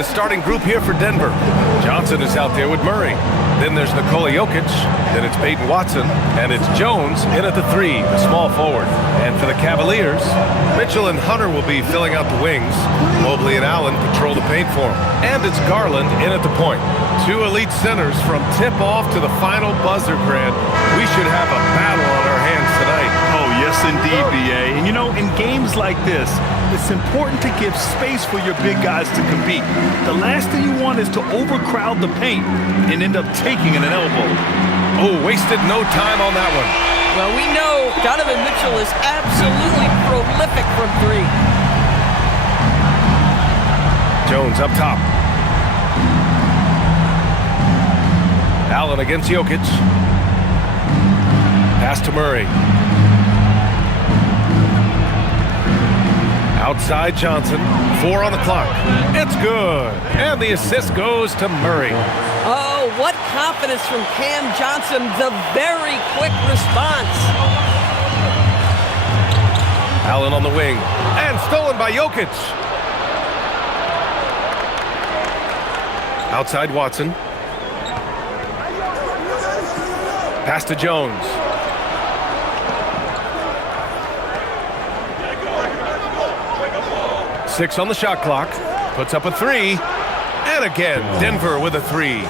the starting group here for Denver. Johnson is out there with Murray. Then there's Nikola Jokic. Then it's Peyton Watson. And it's Jones in at the 3, the small forward. And for the Cavaliers, Mitchell and Hunter will be filling out the wings. Mobley and Allen patrol the paint for him. And it's Garland in at the point. 2 elite centers from tip-off to the final buzzer, Grant. We should have a battle on our hands tonight. Oh, yes, indeed, B.A. And, you know, in games like this, it's important to give space for your big guys to compete. The last thing you want is to overcrowd the paint and end up taking an elbow. Oh, wasted no time on that one. Well, we know Donovan Mitchell is absolutely prolific from 3. Jones up top. Allen against Jokic. Pass to Murray. Outside Johnson. 4 on the clock. It's good. And the assist goes to Murray. Oh, what confidence from Cam Johnson. The very quick response. Allen on the wing. And stolen by Jokic. Outside Watson. Pass to Jones. Six on the shot clock. Puts up a 3. And again, Denver with a 3.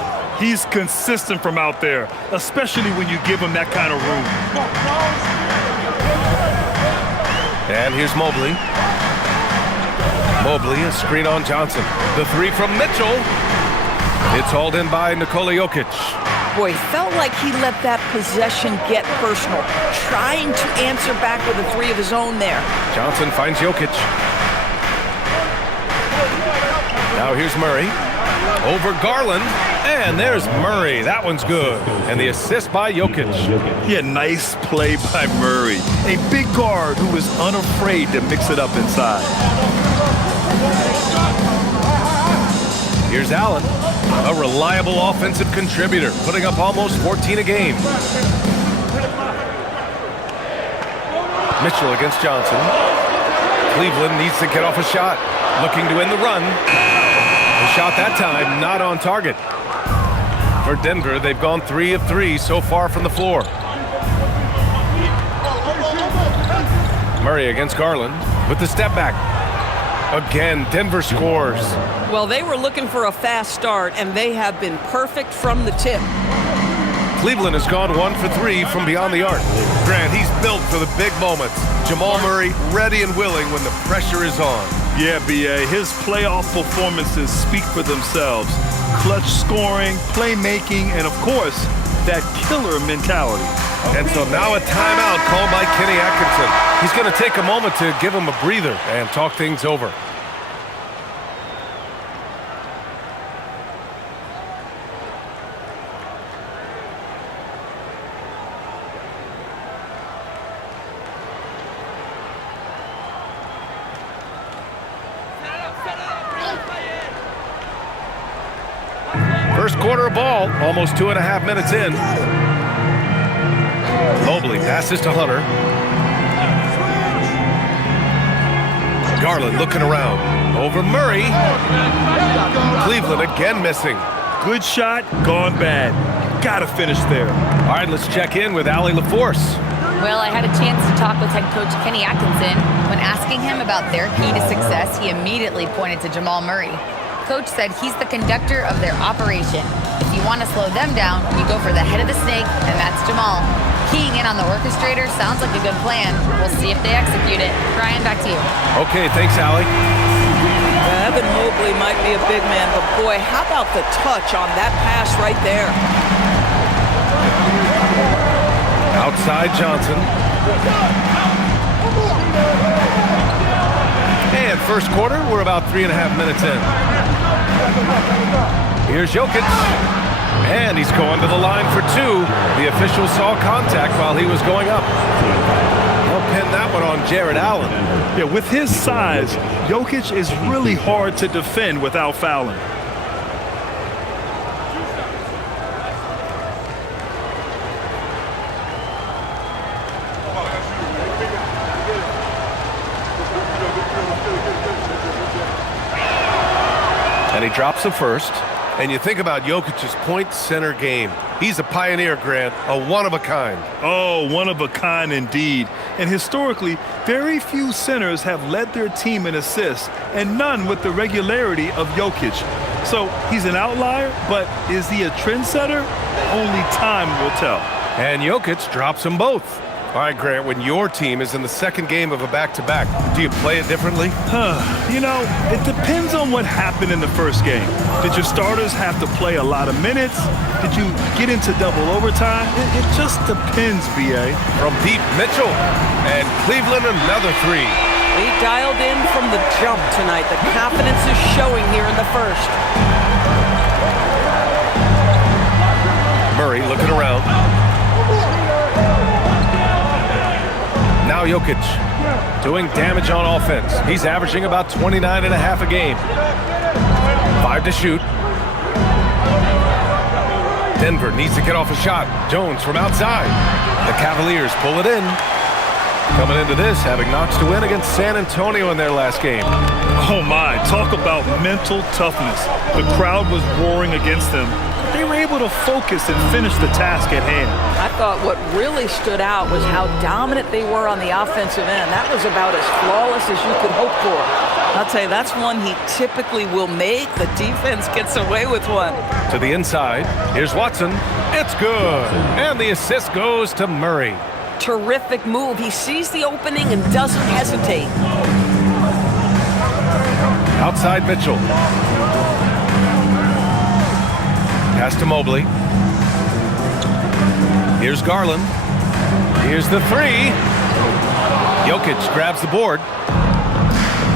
He's consistent from out there, especially when you give him that kind of room. And here's Mobley. Mobley, a screen on Johnson. The 3 from Mitchell. It's hauled in by Nikola Jokic. Boy, felt like he let that possession get personal, trying to answer back with a 3 of his own there. Johnson finds Jokic. Now here's Murray. Over Garland. And there's Murray. That one's good. And the assist by Jokic. Yeah, nice play by Murray. A big guard who is unafraid to mix it up inside. Here's Allen. A reliable offensive contributor, putting up almost 14 a game. Mitchell against Johnson. Cleveland needs to get off a shot. Looking to end the run. The shot that time not on target. For Denver, they've gone 3 of 3 so far from the floor. Murray against Garland with the step back. Again, Denver scores. Well, they were looking for a fast start, and they have been perfect from the tip. Cleveland has gone 1 for 3 from beyond the arc. Grant, he's built for the big moments. Jamal Murray ready and willing when the pressure is on. Yeah, B.A., his playoff performances speak for themselves. Clutch scoring, playmaking, and, of course, that killer mentality. And so now a timeout called by Kenny Atkinson. He's going to take a moment to give him a breather and talk things over. First quarter of ball, almost 2.5 minutes in. Mobley passes to Hunter. Garland looking around. Over Murray. Cleveland again missing. Good shot, gone bad. Gotta finish there. All right, let's check in with Allie LaForce. Well, I had a chance to talk with head coach Kenny Atkinson. When asking him about their key to success, he immediately pointed to Jamal Murray. Coach said he's the conductor of their operation. If you want to slow them down, you go for the head of the snake, and that's Jamal. Keying in on the orchestrator sounds like a good plan. We'll see if they execute it. Brian, back to you. Okay, thanks, Allie. Evan Mobley might be a big man, but boy, how about the touch on that pass right there? Outside Johnson. And first quarter, we're about 3.5 minutes in. Here's Jokic. And he's going to the line for 2. The official saw contact while he was going up. They'll pin that one on Jared Allen. Yeah, with his size, Jokic is really hard to defend without fouling. And he drops the first. And you think about Jokic's point center game. He's a pioneer, Grant, a one-of-a-kind. Oh, one of a kind indeed. And historically, very few centers have led their team in assists, and none with the regularity of Jokic. So he's an outlier, but is he a trendsetter? Only time will tell. And Jokic drops them both. All right, Grant, when your team is in the second game of a back-to-back, do you play it differently? You know, it depends on what happened in the first game. Did your starters have to play a lot of minutes? Did you get into double overtime? It just depends, B.A. From deep, Mitchell. And Cleveland, another three. He dialed in from the jump tonight. The confidence is showing here in the first. Murray looking around. Now Jokic doing damage on offense. He's averaging about 29.5 a game. 5 to shoot. Denver needs to get off a shot. Jones from outside. The Cavaliers pull it in. Coming into this, having knocks to win against San Antonio in their last game. Oh my, talk about mental toughness. The crowd was roaring against them. They were able to focus and finish the task at hand. I thought what really stood out was how dominant they were on the offensive end. That was about as flawless as you could hope for. I'll tell you, that's one he typically will make. The defense gets away with one. To the inside. Here's Watson. It's good. And the assist goes to Murray. Terrific move. He sees the opening and doesn't hesitate. Outside Mitchell. Pass to Mobley. Here's Garland. Here's the three. Jokic grabs the board.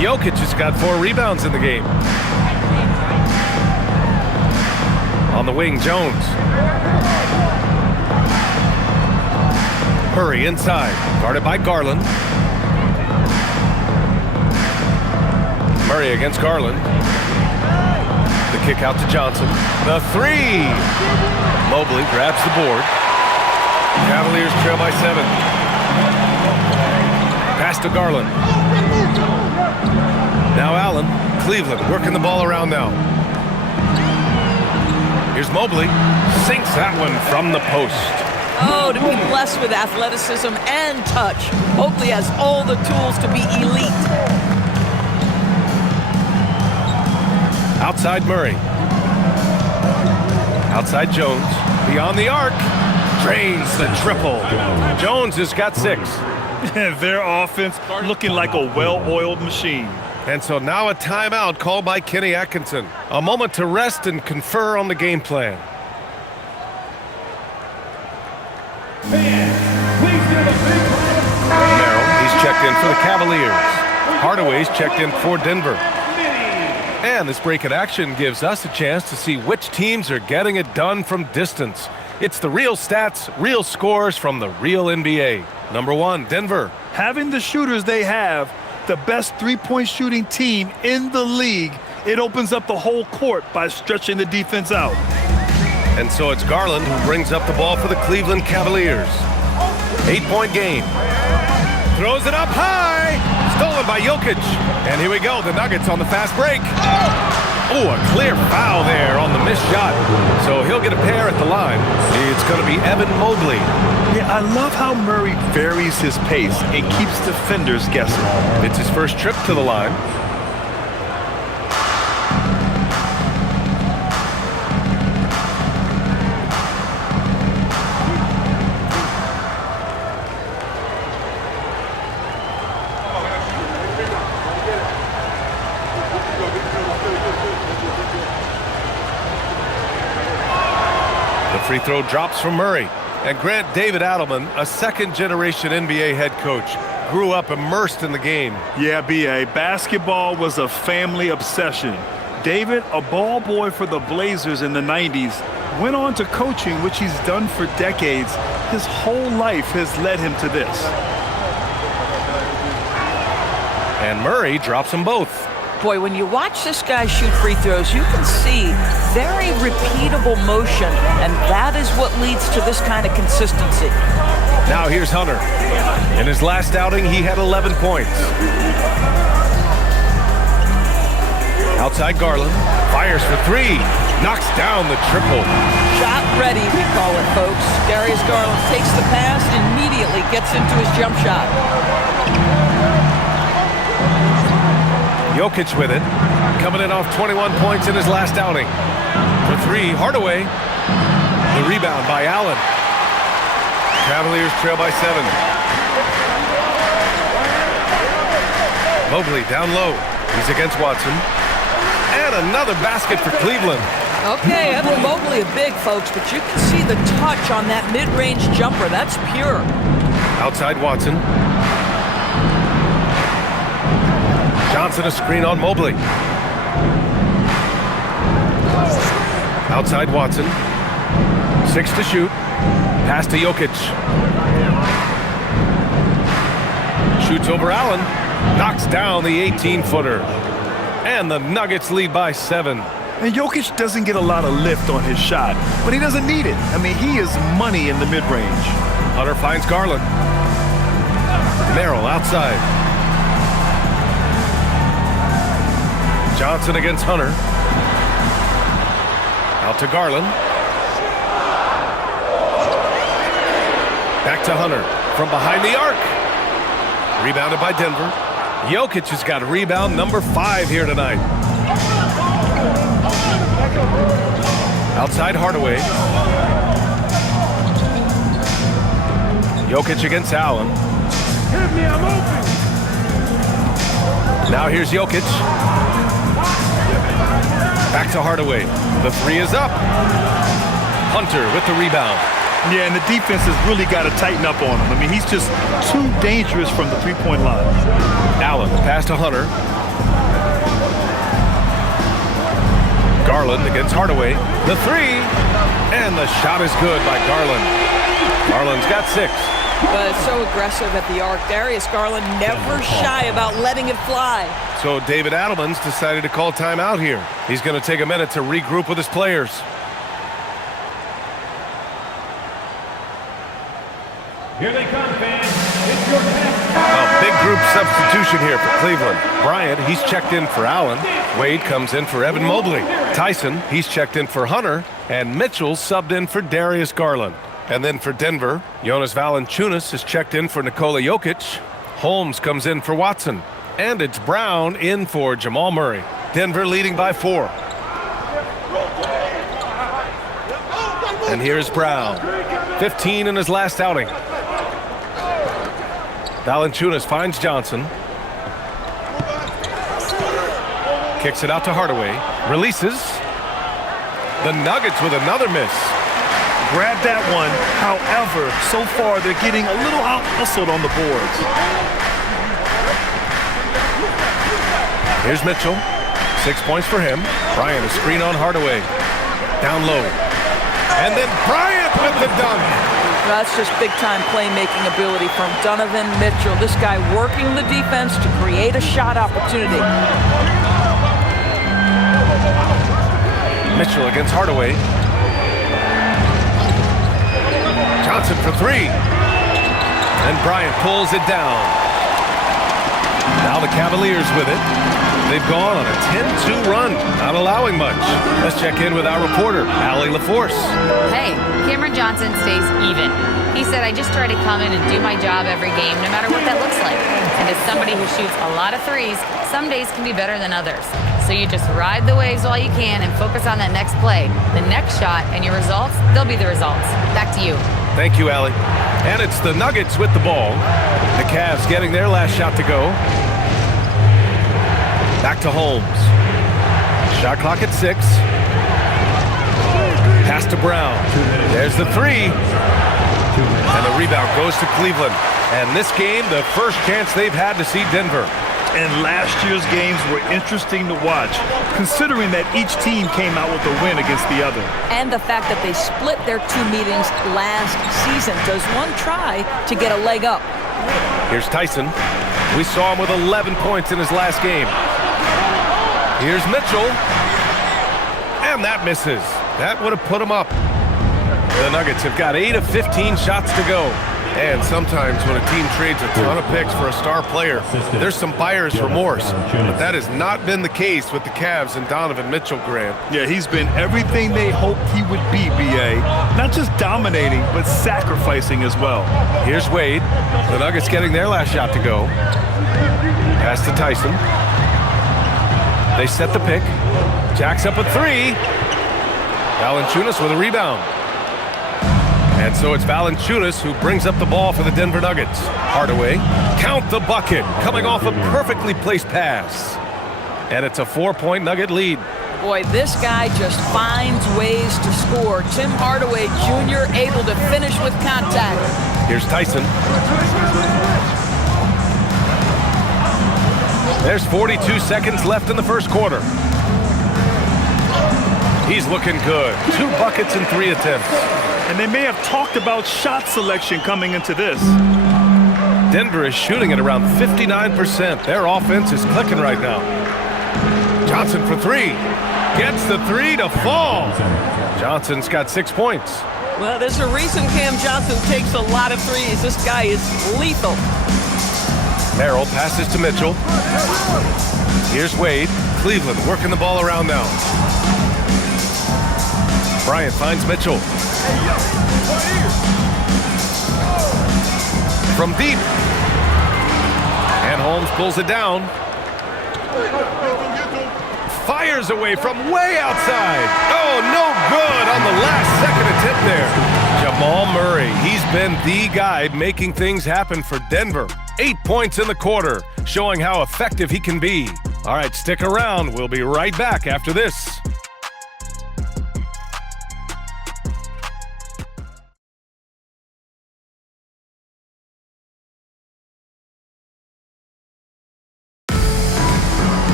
Jokic has got 4 rebounds in the game. On the wing, Jones. Murray inside, guarded by Garland. Murray against Garland. The kick out to Johnson. The three. Mobley grabs the board. Cavaliers trail by 7. Pass to Garland. Now Allen. Cleveland working the ball around now. Here's Mobley. Sinks that one from the post. Oh, to be blessed with athleticism and touch. Mobley has all the tools to be elite. Outside Murray. Outside Jones. Beyond the arc. Drains the triple. Jones has got 6. Their offense looking like a well-oiled machine. And so now a timeout called by Kenny Atkinson. A moment to rest and confer on the game plan. Merrill, he's checked in for the Cavaliers. Hardaway's checked in for Denver. And this break in action gives us a chance to see which teams are getting it done from distance. It's the real stats, real scores from the real NBA. Number 1, Denver. Having the shooters they have, the best three-point shooting team in the league, it opens up the whole court by stretching the defense out. And so it's Garland who brings up the ball for the Cleveland Cavaliers. 8-point game. Throws it up high. Stolen by Jokic. And here we go. The Nuggets on the fast break. Oh, a clear foul there on the missed shot. So he'll get a pair at the line. It's going to be Evan Mobley. Yeah, I love how Murray varies his pace and keeps defenders guessing. It's his first trip to the line. Free throw drops from Murray. And Grant, David Adelman, a second-generation NBA head coach, grew up immersed in the game. Yeah, B.A., basketball was a family obsession. David, a ball boy for the Blazers in the 90s, went on to coaching, which he's done for decades. His whole life has led him to this. And Murray drops them both. Boy, when you watch this guy shoot free throws, you can see very repeatable motion, and that is what leads to this kind of consistency. Now here's Hunter. In his last outing, he had 11 points. Outside Garland. Fires for three. Knocks down the triple. Shot ready, we call it, folks. Darius Garland takes the pass and immediately gets into his jump shot. Jokic with it. Coming in off 21 points in his last outing. For three, Hardaway. The rebound by Allen. Cavaliers trail by 7. Mobley down low. He's against Watson. And another basket for Cleveland. Okay, Evan Mobley a big, folks, but you can see the touch on that mid-range jumper. That's pure. Outside Watson. Johnson a screen on Mobley. Outside Watson. 6 to shoot. Pass to Jokic. Shoots over Allen. Knocks down the 18-footer. And the Nuggets lead by 7. And Jokic doesn't get a lot of lift on his shot, but he doesn't need it. I mean, he is money in the mid-range. Hunter finds Garland. Merrill outside. Johnson against Hunter. Out to Garland. Back to Hunter from behind the arc. Rebounded by Denver. Jokic has got rebound number 5 here tonight. Outside Hardaway. Jokic against Allen. Hit me, I'm open. Now here's Jokic. Back to Hardaway. The 3 is up. Hunter with the rebound. Yeah, and the defense has really got to tighten up on him. I mean, he's just too dangerous from the three-point line. Allen, pass to Hunter. Garland against Hardaway. The 3, and the shot is good by Garland. Garland's got 6. But it's so aggressive at the arc. Darius Garland never shy about letting it fly. So David Adelman's decided to call timeout here. He's going to take a minute to regroup with his players. Here they come, fans. It's your test. A big group substitution here for Cleveland. Bryant, he's checked in for Allen. Wade comes in for Evan Mobley. Tyson, he's checked in for Hunter. And Mitchell subbed in for Darius Garland. And then for Denver, Jonas Valanciunas is checked in for Nikola Jokic. Holmes comes in for Watson. And it's Brown in for Jamal Murray. Denver leading by 4. And here's Brown. 15 in his last outing. Valanciunas finds Johnson. Kicks it out to Hardaway. Releases. The Nuggets with another miss. Grab that one. However, so far they're getting a little out-hustled on the boards. Here's Mitchell. 6 points for him. Bryant a screen on Hardaway. Down low. And then Bryant with the dunk. That's just big-time playmaking ability from Donovan Mitchell. This guy working the defense to create a shot opportunity. Mitchell against Hardaway. Johnson for 3. And Bryant pulls it down. Now the Cavaliers with it. They've gone on a 10-2 run, not allowing much. Let's check in with our reporter, Allie LaForce. Hey, Cameron Johnson stays even. He said, I just try to come in and do my job every game, no matter what that looks like. And as somebody who shoots a lot of threes, some days can be better than others. So you just ride the waves while you can and focus on that next play. The next shot and your results, they'll be the results. Back to you. Thank you, Allie. And it's the Nuggets with the ball. The Cavs getting their last shot to go. Back to Holmes. Shot clock at 6. Pass to Brown. There's the 3. And the rebound goes to Cleveland. And this game, the first chance they've had to see Denver. And last year's games were interesting to watch, considering that each team came out with a win against the other. And the fact that they split their 2 meetings last season. Does one try to get a leg up? Here's Tyson. We saw him with 11 points in his last game. Here's Mitchell. And that misses. That would have put him up. The Nuggets have got 8 of 15 shots to go. And sometimes when a team trades a ton of picks for a star player, there's some buyer's remorse. But that has not been the case with the Cavs and Donovan Mitchell, Grant. Yeah, he's been everything they hoped he would be, B.A. Not just dominating, but sacrificing as well. Here's Wade. The Nuggets getting their last shot to go. Pass to Tyson. They set the pick. Jacks up a three. Valanciunas with a rebound. And so it's Valanciunas who brings up the ball for the Denver Nuggets. Hardaway, count the bucket, coming off a perfectly placed pass. And it's a 4-point Nugget lead. Boy, this guy just finds ways to score. Tim Hardaway Jr. able to finish with contact. Here's Tyson. There's 42 seconds left in the first quarter. He's looking good. 2 buckets and 3 attempts. And they may have talked about shot selection coming into this. Denver is shooting at around 59%. Their offense is clicking right now. Johnson for 3. Gets the 3 to fall. Johnson's got 6 points. Well, there's a reason Cam Johnson takes a lot of threes. This guy is lethal. Merrill passes to Mitchell. Here's Wade. Cleveland working the ball around now. Bryant finds Mitchell. From deep. And Holmes pulls it down. Fires away from way outside. Oh, no good on the last second attempt there. Jamal Murray, he's been the guy making things happen for Denver. 8 points in the quarter, showing how effective he can be. All right, stick around. We'll be right back after this.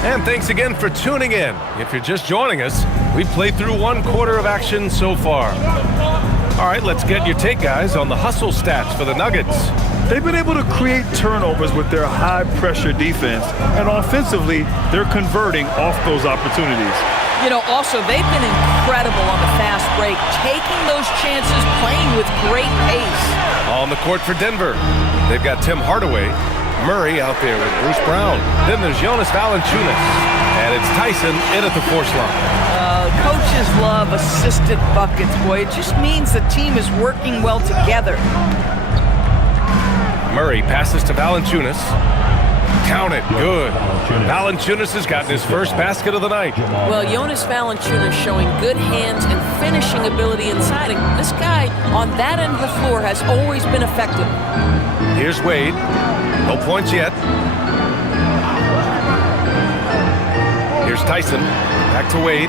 And thanks again for tuning in. If you're just joining us, we've played through 1 quarter of action so far. All right, let's get your take, guys, on the hustle stats for the Nuggets. They've been able to create turnovers with their high-pressure defense, and offensively, they're converting off those opportunities. You know, also, they've been incredible on the fast break, taking those chances, playing with great pace. On the court for Denver, they've got Tim Hardaway. Murray out there with Bruce Brown. Then there's Jonas Valanciunas. And it's Tyson in at the force line. Coaches love assisted buckets, boy. It just means the team is working well together. Murray passes to Valanciunas. Count it. Good. Valanciunas has gotten his first basket of the night. Well, Jonas Valanciunas showing good hands and finishing ability inside. And this guy on that end of the floor has always been effective. Here's Wade. No points yet. Here's Tyson. Back to Wade.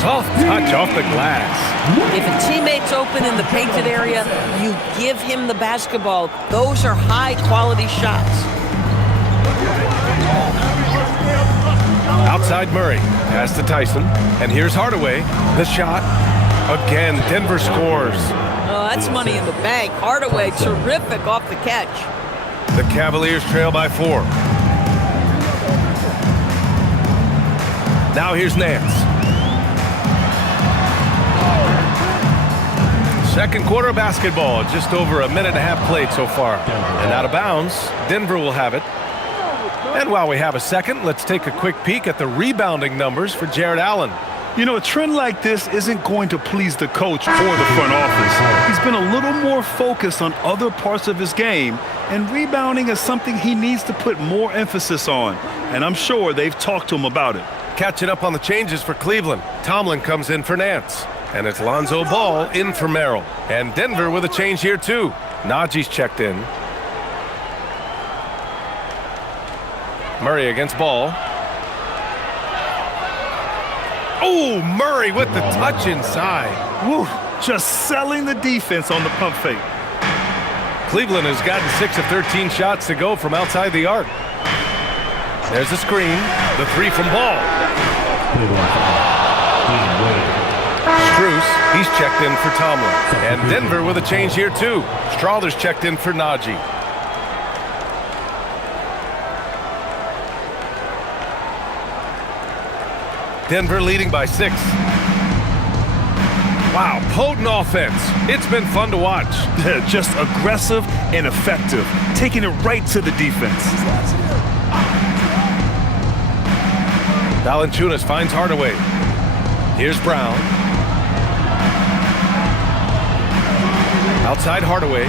Soft touch off the glass. If a teammate's open in the painted area, you give him the basketball. Those are high-quality shots. Outside Murray. Pass to Tyson. And here's Hardaway. The shot. Again, Denver scores. Oh, that's money in the bank. Hardaway, terrific off the catch. The Cavaliers trail by 4. Now here's Nance. Second quarter of basketball, just over a minute and a half played so far. And out of bounds, Denver will have it. And while we have a second, let's take a quick peek at the rebounding numbers for Jared Allen. You know, a trend like this isn't going to please the coach or the front office. He's been a little more focused on other parts of his game, and rebounding is something he needs to put more emphasis on. And I'm sure they've talked to him about it. Catching up on the changes for Cleveland. Tomlin comes in for Nance. And it's Lonzo Ball in for Merrill. And Denver with a change here, too. Najee's checked in. Murray against Ball. Oh, Murray with the touch inside. Woo, just selling the defense on the pump fake. Cleveland has gotten 6 of 13 shots to go from outside the arc. There's a screen. The 3 from Ball. Strus, he's checked in for Tomlin. And Denver with a change here, too. Strawther's checked in for Najee. Denver leading by 6. Wow, potent offense. It's been fun to watch. Just aggressive and effective, taking it right to the defense. Valanciunas finds Hardaway. Here's Brown. Outside Hardaway.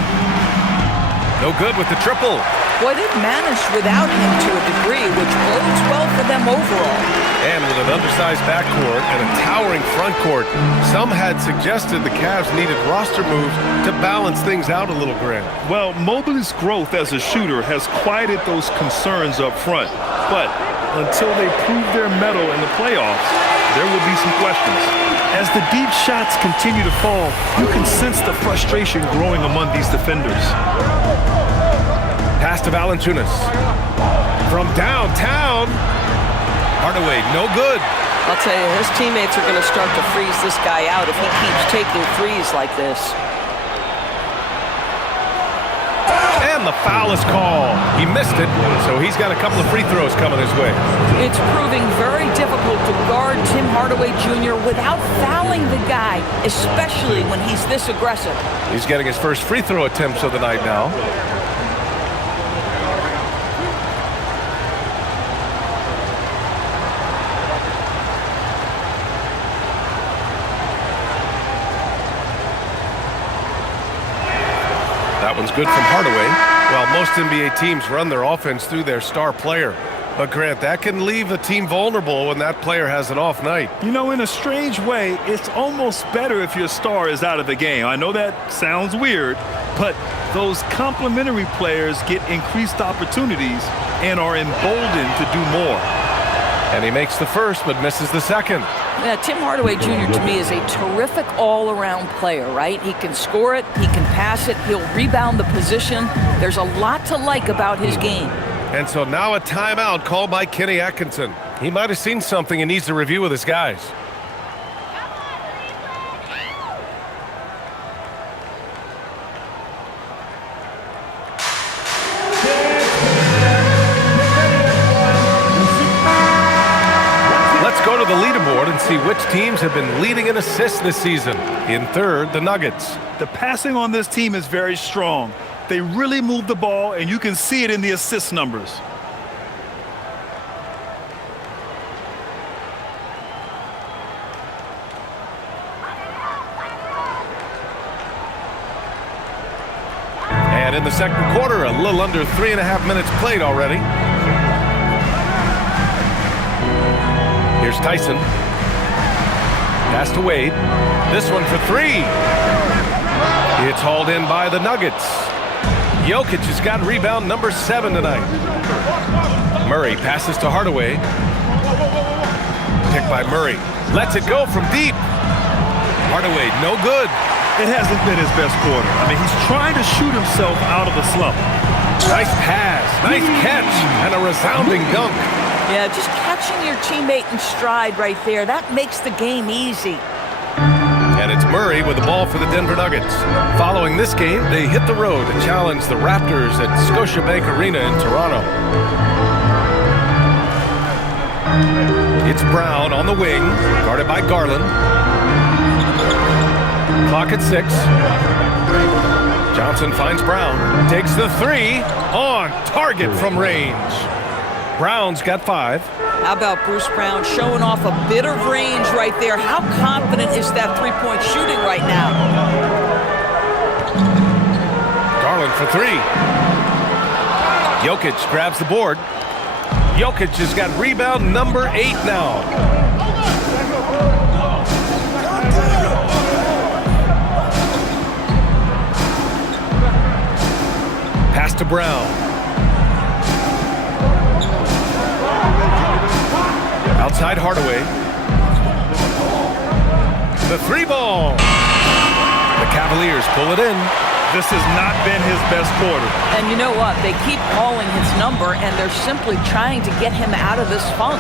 No good with the triple. Boy, they've managed without him to a degree, which bodes well for them overall. And with an undersized backcourt and a towering front court, some had suggested the Cavs needed roster moves to balance things out a little, Grant. Well, Mobley's growth as a shooter has quieted those concerns up front. But until they prove their mettle in the playoffs, there will be some questions. As the deep shots continue to fall, you can sense the frustration growing among these defenders. Pass to Valanciunas. From downtown. Hardaway, no good. I'll tell you, his teammates are going to start to freeze this guy out if he keeps taking threes like this. And the foul is called. He missed it, so he's got a couple of free throws coming his way. It's proving very difficult to guard Tim Hardaway Jr. without fouling the guy, especially when he's this aggressive. He's getting his first free throw attempts of the night now. That one's good from Hardaway. Well, most NBA teams run their offense through their star player. But, Grant, that can leave the team vulnerable when that player has an off night. You know, in a strange way, it's almost better if your star is out of the game. I know that sounds weird, but those complementary players get increased opportunities and are emboldened to do more. And he makes the first but misses the second. Yeah, Tim Hardaway Jr. to me is a terrific all-around player, right? He can score it, he can pass it, he'll rebound the position. There's a lot to like about his game. And so now a timeout called by Kenny Atkinson. He might have seen something and needs to review with his guys. Let's go to the leaderboard and see which teams have been leading in assists this season. In third, the Nuggets. The passing on this team is very strong. They really move the ball, and you can see it in the assist numbers. And in the second quarter, a little under 3.5 minutes played already. Here's Tyson. Pass to Wade. This one for three. It's hauled in by the Nuggets. Jokic has got rebound number 7 tonight. Murray passes to Hardaway. Picked by Murray. Lets it go from deep. Hardaway, no good. It hasn't been his best quarter. I mean, he's trying to shoot himself out of the slump. Nice pass, nice catch, and a resounding dunk. Yeah, just catching your teammate in stride right there, that makes the game easy. And it's Murray with the ball for the Denver Nuggets. Following this game, they hit the road to challenge the Raptors at Scotiabank Arena in Toronto. It's Brown on the wing, guarded by Garland. Clock at 6. Johnson finds Brown, takes the 3, on target from range. Brown's got 5. How about Bruce Brown showing off a bit of range right there? How confident is that three-point shooting right now? Garland for 3. Jokic grabs the board. Jokic has got rebound number 8 now. Pass to Brown. Outside Hardaway. The 3 ball. The Cavaliers pull it in. This has not been his best quarter. And you know what? They keep calling his number, and they're simply trying to get him out of this funk.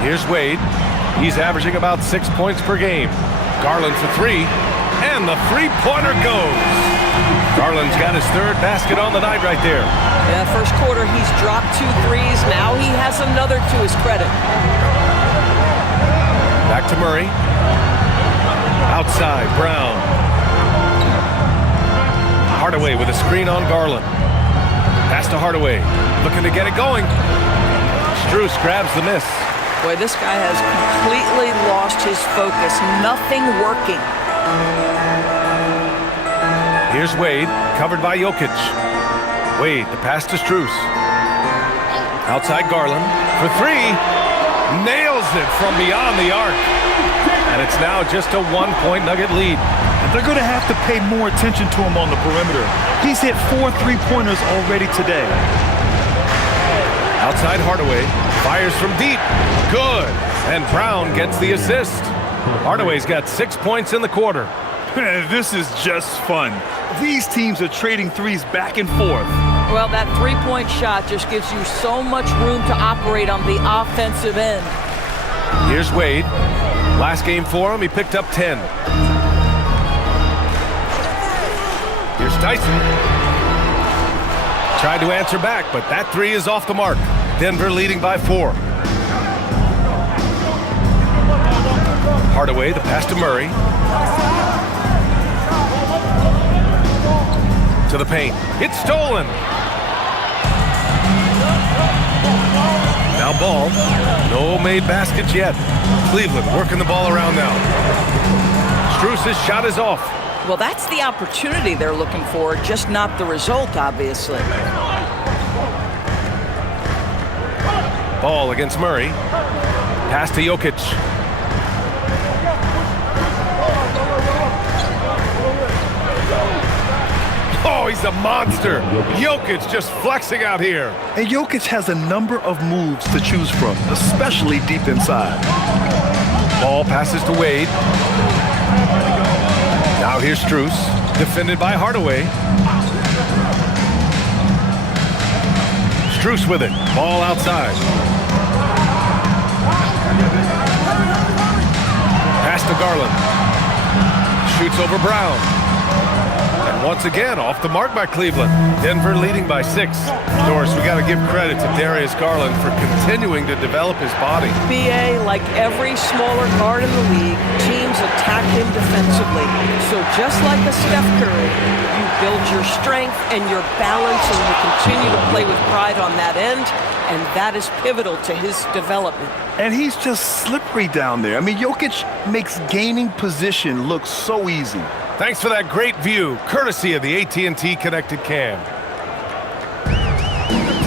Here's Wade. He's averaging about 6 points per game. Garland for 3. And the three-pointer goes. Garland's got his 3rd basket on the night right there. Yeah, first quarter he's dropped 2 threes. Now he has another to his credit. Back to Murray. Outside, Brown. Hardaway with a screen on Garland. Pass to Hardaway. Looking to get it going. Strus grabs the miss. Boy, this guy has completely lost his focus. Nothing working. Here's Wade, covered by Jokic. Wade, the pass to Strus. Outside Garland for three. Nails it from beyond the arc. And it's now just a 1-point Nugget lead. They're going to have to pay more attention to him on the perimeter. He's hit 4 3-pointers already today. Outside Hardaway, fires from deep. Good. And Brown gets the assist. Hardaway's got 6 points in the quarter. This is just fun. These teams are trading threes back and forth. Well, that three-point shot just gives you so much room to operate on the offensive end. Here's Wade. Last game for him, he picked up 10. Here's Tyson. Tried to answer back, but that three is off the mark. Denver leading by 4. Hardaway, the pass to Murray. To the paint. It's stolen. Now Ball. No made baskets yet. Cleveland working the ball around now. Strus' shot is off. Well, that's the opportunity they're looking for, just not the result, obviously. Ball against Murray. Pass to Jokic. Oh, he's a monster. Jokic just flexing out here. And Jokic has a number of moves to choose from, especially deep inside. Ball passes to Wade. Now here's Strus, defended by Hardaway. Strus with it. Ball outside. Pass to Garland. Shoots over Brown. And once again, off the mark by Cleveland. Denver leading by 6. Doris, we got to give credit to Darius Garland for continuing to develop his body. BA, like every smaller guard in the league, teams attack him defensively. So just like a Steph Curry, you build your strength and your balance, and you continue to play with pride on that end, and that is pivotal to his development. And he's just slippery down there. I mean, Jokic makes gaining position look so easy. Thanks for that great view, courtesy of the AT&T Connected Cam.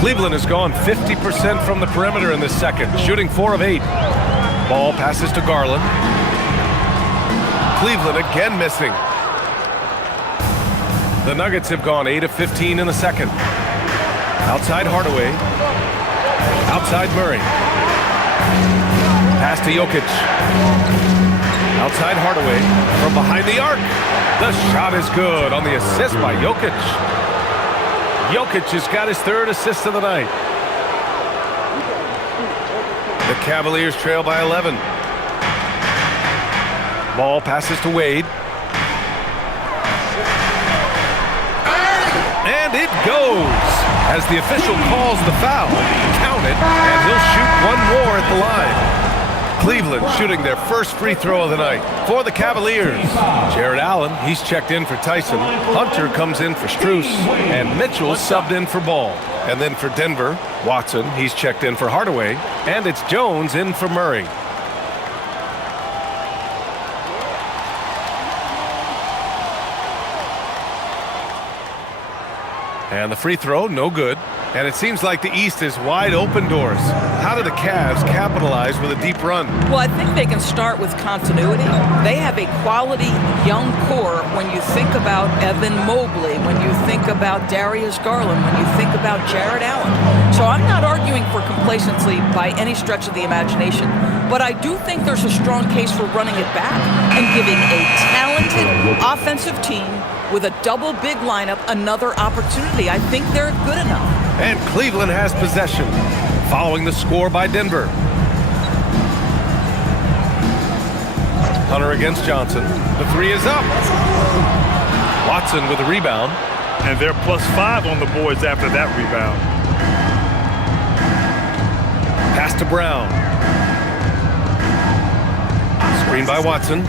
Cleveland has gone 50% from the perimeter in this second, shooting 4 of 8. Ball passes to Garland. Cleveland again missing. The Nuggets have gone 8 of 15 in the second. Outside Hardaway. Outside Murray. Pass to Jokic. Outside Hardaway from behind the arc. The shot is good on the assist by Jokic. Jokic has got his 3rd assist of the night. The Cavaliers trail by 11. Ball passes to Wade. And it goes as the official calls the foul. Count it, and he'll shoot one more at the line. Cleveland shooting their first free throw of the night for the Cavaliers. Jared Allen, he's checked in for Tyson. Hunter comes in for Strus. And Mitchell subbed in for Ball. And then for Denver, Watson, he's checked in for Hardaway. And it's Jones in for Murray. And the free throw, no good. And it seems like the East is wide open, Doors. How do the Cavs capitalize with a deep run? Well, I think they can start with continuity. They have a quality young core when you think about Evan Mobley, when you think about Darius Garland, when you think about Jared Allen. So I'm not arguing for complacency by any stretch of the imagination, but I do think there's a strong case for running it back and giving a talented offensive team with a double big lineup another opportunity. I think they're good enough. And Cleveland has possession, following the score by Denver. Hunter against Johnson. The 3 is up. Watson with the rebound. And they're +5 on the boards after that rebound. Pass to Brown. Screen by Watson.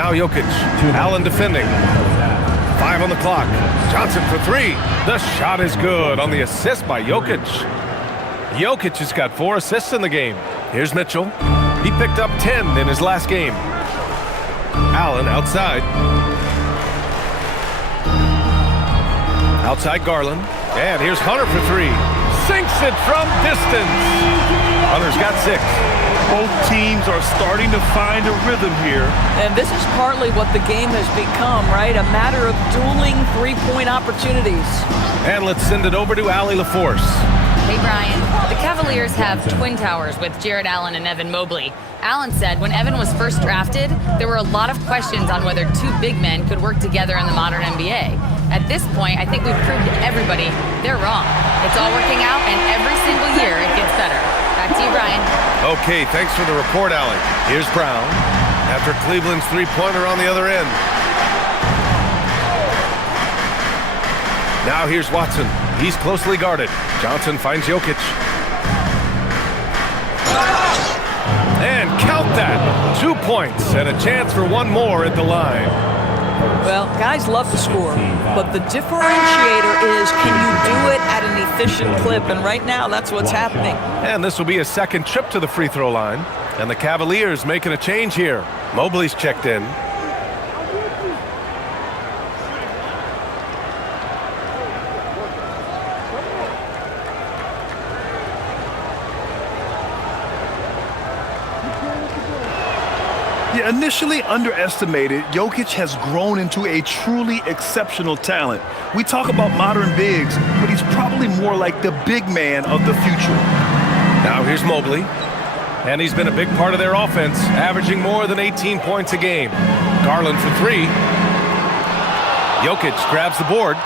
Now Jokic. Allen defending. 5 on the clock. Johnson for 3. The shot is good on the assist by Jokic. Jokic has got 4 assists in the game. Here's Mitchell. He picked up 10 in his last game. Allen outside. Outside Garland. And here's Hunter for 3. Sinks it from distance. Hunter's got 6. Both teams are starting to find a rhythm here. And this is partly what the game has become, right? A matter of dueling three-point opportunities. And let's send it over to Allie LaForce. Hey, Brian. The Cavaliers have twin towers with Jared Allen and Evan Mobley. Allen said when Evan was first drafted, there were a lot of questions on whether 2 big men could work together in the modern NBA. At this point, I think we've proved to everybody they're wrong. It's all working out, and every single year it gets better. Back to you, Brian. Okay, thanks for the report, Allie. Here's Brown after Cleveland's three-pointer on the other end. Now here's Watson. He's closely guarded. Johnson finds Jokic. And count that. 2 points and a chance for one more at the line. Well, guys love to score, but the differentiator is can you do it at an efficient clip? And right now, that's what's happening. And this will be a second trip to the free throw line. And the Cavaliers making a change here. Mobley's checked in. Initially underestimated, Jokic has grown into a truly exceptional talent. We talk about modern bigs, but he's probably more like the big man of the future. Now here's Mobley. And he's been a big part of their offense, averaging more than 18 points a game. Garland for 3. Jokic grabs the board.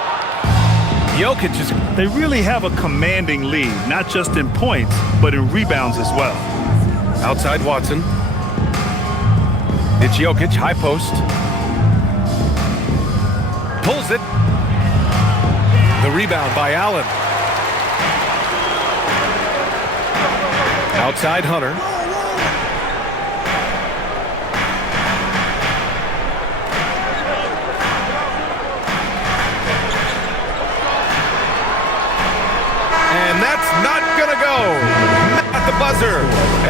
Jokic is... They really have a commanding lead, not just in points, but in rebounds as well. Outside Watson. It's Jokic, high post. Pulls it. The rebound by Allen. Outside Hunter. And that's not gonna go. At the buzzer.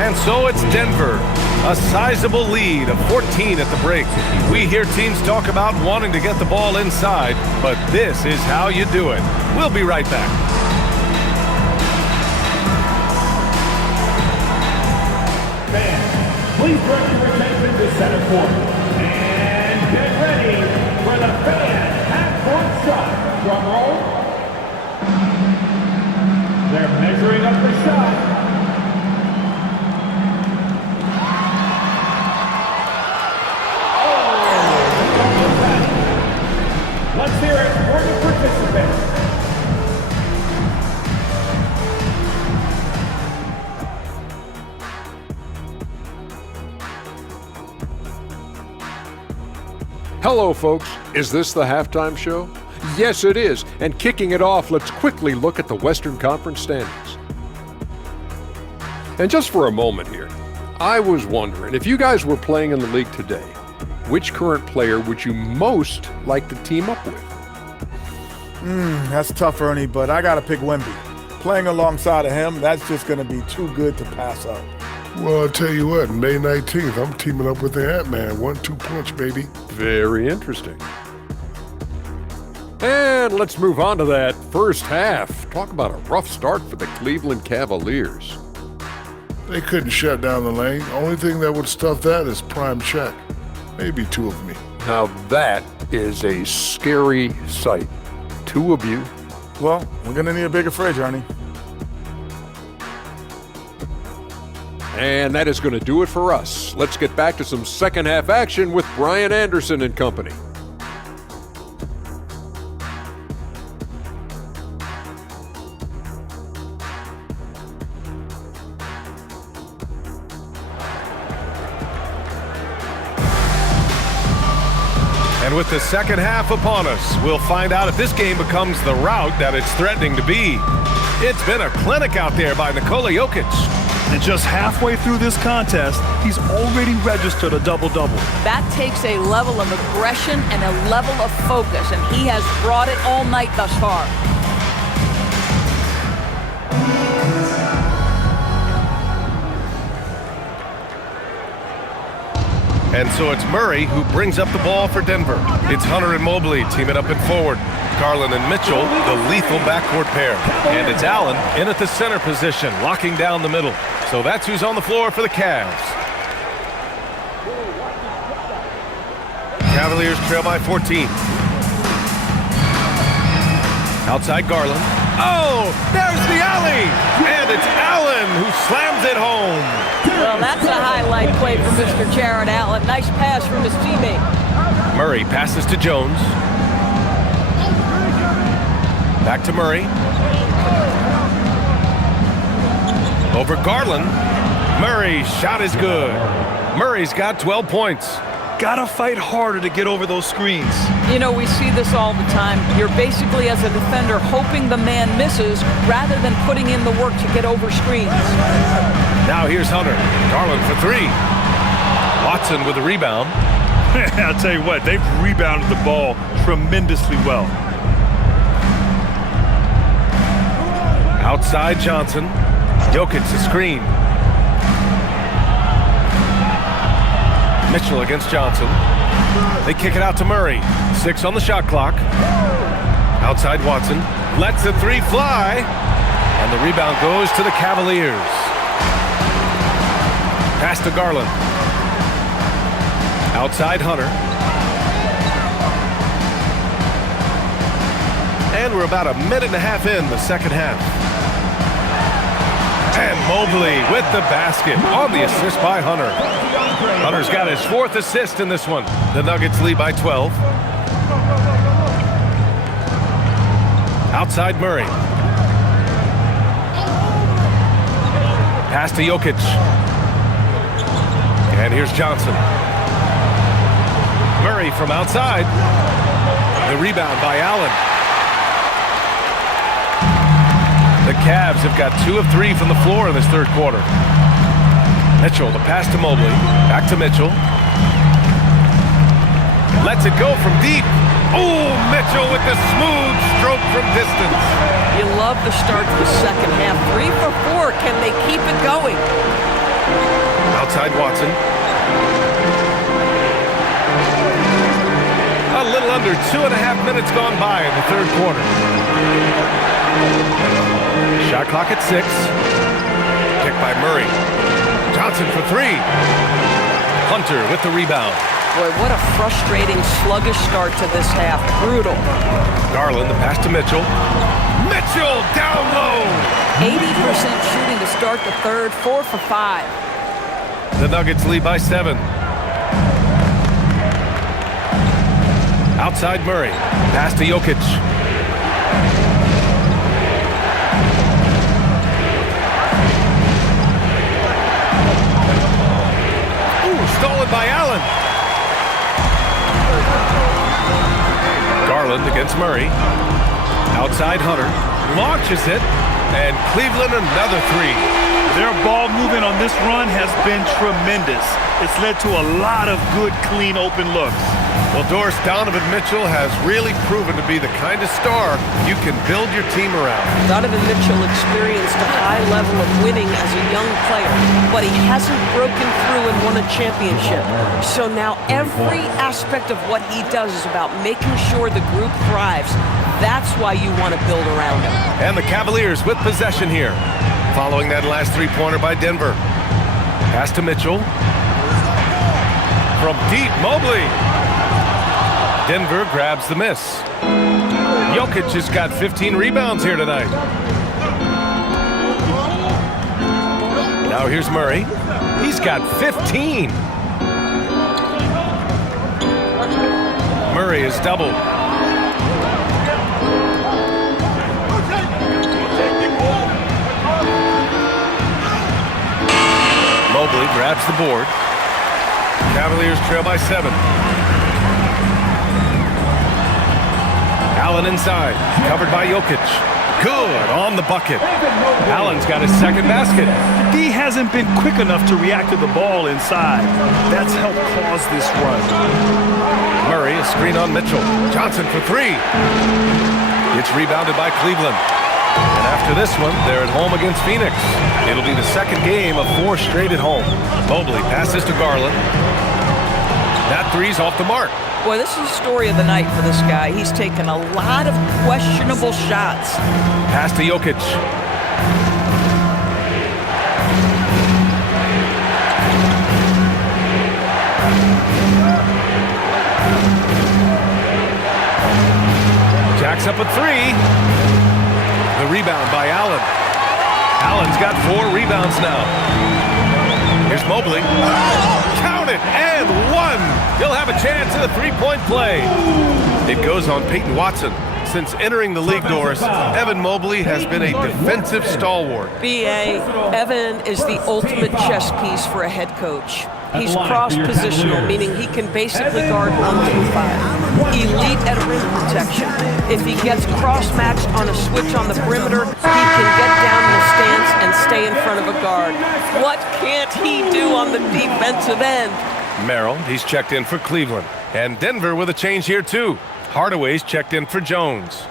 And so it's Denver. A sizable lead of 14 at the break. We hear teams talk about wanting to get the ball inside, but this is how you do it. We'll be right back. Fans, please direct your attention to center court. And get ready for the fan half-court shot. Drum roll. They're measuring up the shot. Let's hear it for the participants. Hello, folks. Is this the halftime show? Yes, it is. And kicking it off, let's quickly look at the Western Conference standings. And just for a moment here, I was wondering, if you guys were playing in the league today, which current player would you most like to team up with? That's tough, Ernie, but I got to pick Wemby. Playing alongside of him, that's just going to be too good to pass up. Well, I'll tell you what, May 19th, I'm teaming up with the Ant-Man. 1-2 punch, baby. Very interesting. And let's move on to that first half. Talk about a rough start for the Cleveland Cavaliers. They couldn't shut down the lane. Only thing that would stuff that is prime check. Maybe 2 of me. Now that is a scary sight. 2 of you. Well, we're going to need a bigger fridge, Ernie. And that is going to do it for us. Let's get back to some second half action with Brian Anderson and company. And with the second half upon us, we'll find out if this game becomes the rout that it's threatening to be. It's been a clinic out there by Nikola Jokic. And just halfway through this contest, he's already registered a double-double. That takes a level of aggression and a level of focus, and he has brought it all night thus far. And so it's Murray who brings up the ball for Denver. It's Hunter and Mobley teaming up in forward. Garland and Mitchell, the lethal backcourt pair. And it's Allen in at the center position, locking down the middle. So that's who's on the floor for the Cavs. Cavaliers trail by 14. Outside Garland. Oh, there's the alley! And it's Allen who slams it home. Well, that's a highlight play for Mr. Jared Allen. Nice pass from his teammate. Murray passes to Jones. Back to Murray. Over Garland. Murray's shot is good. Murray's got 12 points. Gotta fight harder to get over those screens. You know, we see this all the time. You're basically, as a defender, hoping the man misses rather than putting in the work to get over screens. Now here's Hunter. Garland for three. Watson with a rebound. I'll tell you what, they've rebounded the ball tremendously well. Outside Johnson. Jokic a screen. Mitchell against Johnson. They kick it out to Murray. 6 on the shot clock. Outside Watson. Lets the three fly. And the rebound goes to the Cavaliers. Pass to Garland. Outside Hunter. And we're about a minute and a half in the second half. And Mobley with the basket on the assist by Hunter. Hunter's got his 4th assist in this one. The Nuggets lead by 12. Outside Murray. Pass to Jokic. And here's Johnson. Murray from outside. The rebound by Allen. The Cavs have got 2 of 3 from the floor in this third quarter. Mitchell, the pass to Mobley. Back to Mitchell. Lets it go from deep. Oh, Mitchell with the smooth stroke from distance. You love the start to the second half. 3 for 4. Can they keep it going? Outside Watson. A little under 2.5 minutes gone by in the third quarter. Shot clock at 6. Kick by Murray. Johnson for 3. Hunter with the rebound. Boy, what a frustrating, sluggish start to this half. Brutal. Garland, the pass to Mitchell. Mitchell down low. 80% shooting to start the third. 4 for 5. The Nuggets lead by 7. Outside Murray. Pass to Jokic. Stolen by Allen. Garland against Murray. Outside Hunter. Launches it. And Cleveland another 3. Their ball movement on this run has been tremendous. It's led to a lot of good, clean, open looks. Well, Doris, Donovan Mitchell has really proven to be the kind of star you can build your team around. Donovan Mitchell experienced a high level of winning as a young player, but he hasn't broken through and won a championship. So now every aspect of what he does is about making sure the group thrives. That's why you want to build around him. And the Cavaliers with possession here, following that last three-pointer by Denver. Pass to Mitchell. From deep, Mobley. Denver grabs the miss. Jokic has got 15 rebounds here tonight. Now here's Murray. He's got 15. Murray is doubled. Mobley grabs the board. Cavaliers trail by 7. Allen inside, covered by Jokic. Good on the bucket. Allen's got his second basket. D hasn't been quick enough to react to the ball inside. That's helped cause this run. Murray, a screen on Mitchell. Johnson for three. It's rebounded by Cleveland. And after this one, they're at home against Phoenix. It'll be the second game of 4 straight at home. Mobley passes to Garland. That three's off the mark. Boy, this is the story of the night for this guy. He's taken a lot of questionable shots. Pass to Jokic. Jacks up a three. The rebound by Allen. Allen's got 4 rebounds now. Here's Mobley. Count it, and 1. He'll have a chance in a three-point play. It goes on Peyton Watson. Since entering the league, Doris, Evan Mobley has been a defensive stalwart. B.A., Evan is the ultimate chess piece for a head coach. He's cross-positional, meaning he can basically guard 1 through 5. Elite at rim protection. If he gets cross-matched on a switch on the perimeter, he can get down in the stance and stay in front of a guard. What can't he do on the defensive end? Merrill, he's checked in for Cleveland. And Denver with a change here, too. Hardaway's checked in for Jones.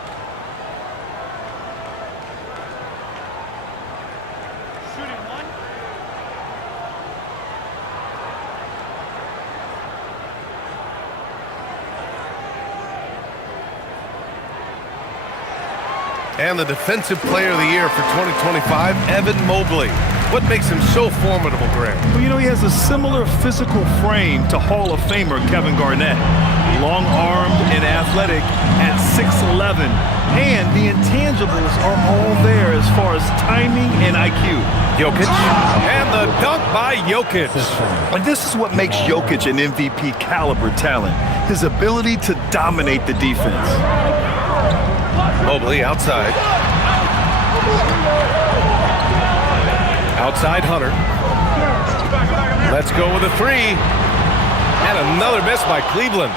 And the Defensive Player of the Year for 2025, Evan Mobley. What makes him so formidable, Greg? Well, you know, he has a similar physical frame to Hall of Famer Kevin Garnett. Long-armed and athletic at 6'11". And the intangibles are all there as far as timing and IQ. Jokic, and the dunk by Jokic. And this is what makes Jokic an MVP caliber talent, his ability to dominate the defense. Mobley outside. Outside Hunter. Let's go with a three. And another miss by Cleveland.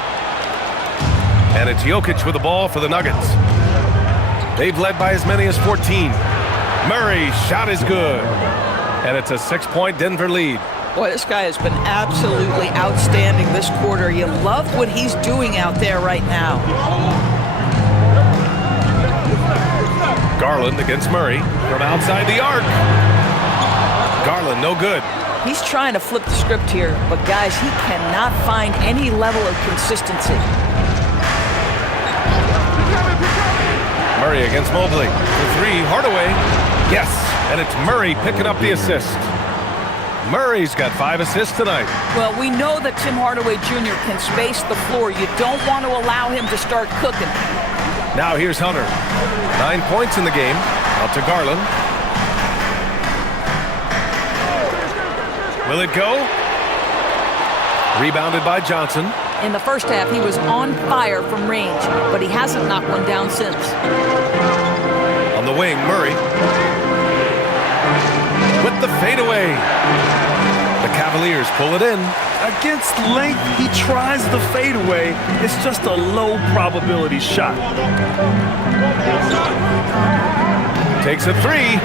And it's Jokic with the ball for the Nuggets. They've led by as many as 14. Murray's shot is good. And it's a 6-point Denver lead. Boy, this guy has been absolutely outstanding this quarter. You love what he's doing out there right now. Garland against Murray from outside the arc. Garland, no good. He's trying to flip the script here, but guys, he cannot find any level of consistency. Murray against Mobley. The three, Hardaway. Yes, and it's Murray picking up the assist. Murray's got 5 assists tonight. Well, we know that Tim Hardaway Jr. can space the floor. You don't want to allow him to start cooking. Now here's Hunter. 9 points in the game. Out to Garland. Will it go? Rebounded by Johnson. In the first half, he was on fire from range, but he hasn't knocked one down since. On the wing, Murray. With the fadeaway. The Cavaliers pull it in. Against length, he tries the fadeaway. It's just a low probability shot. Takes a three.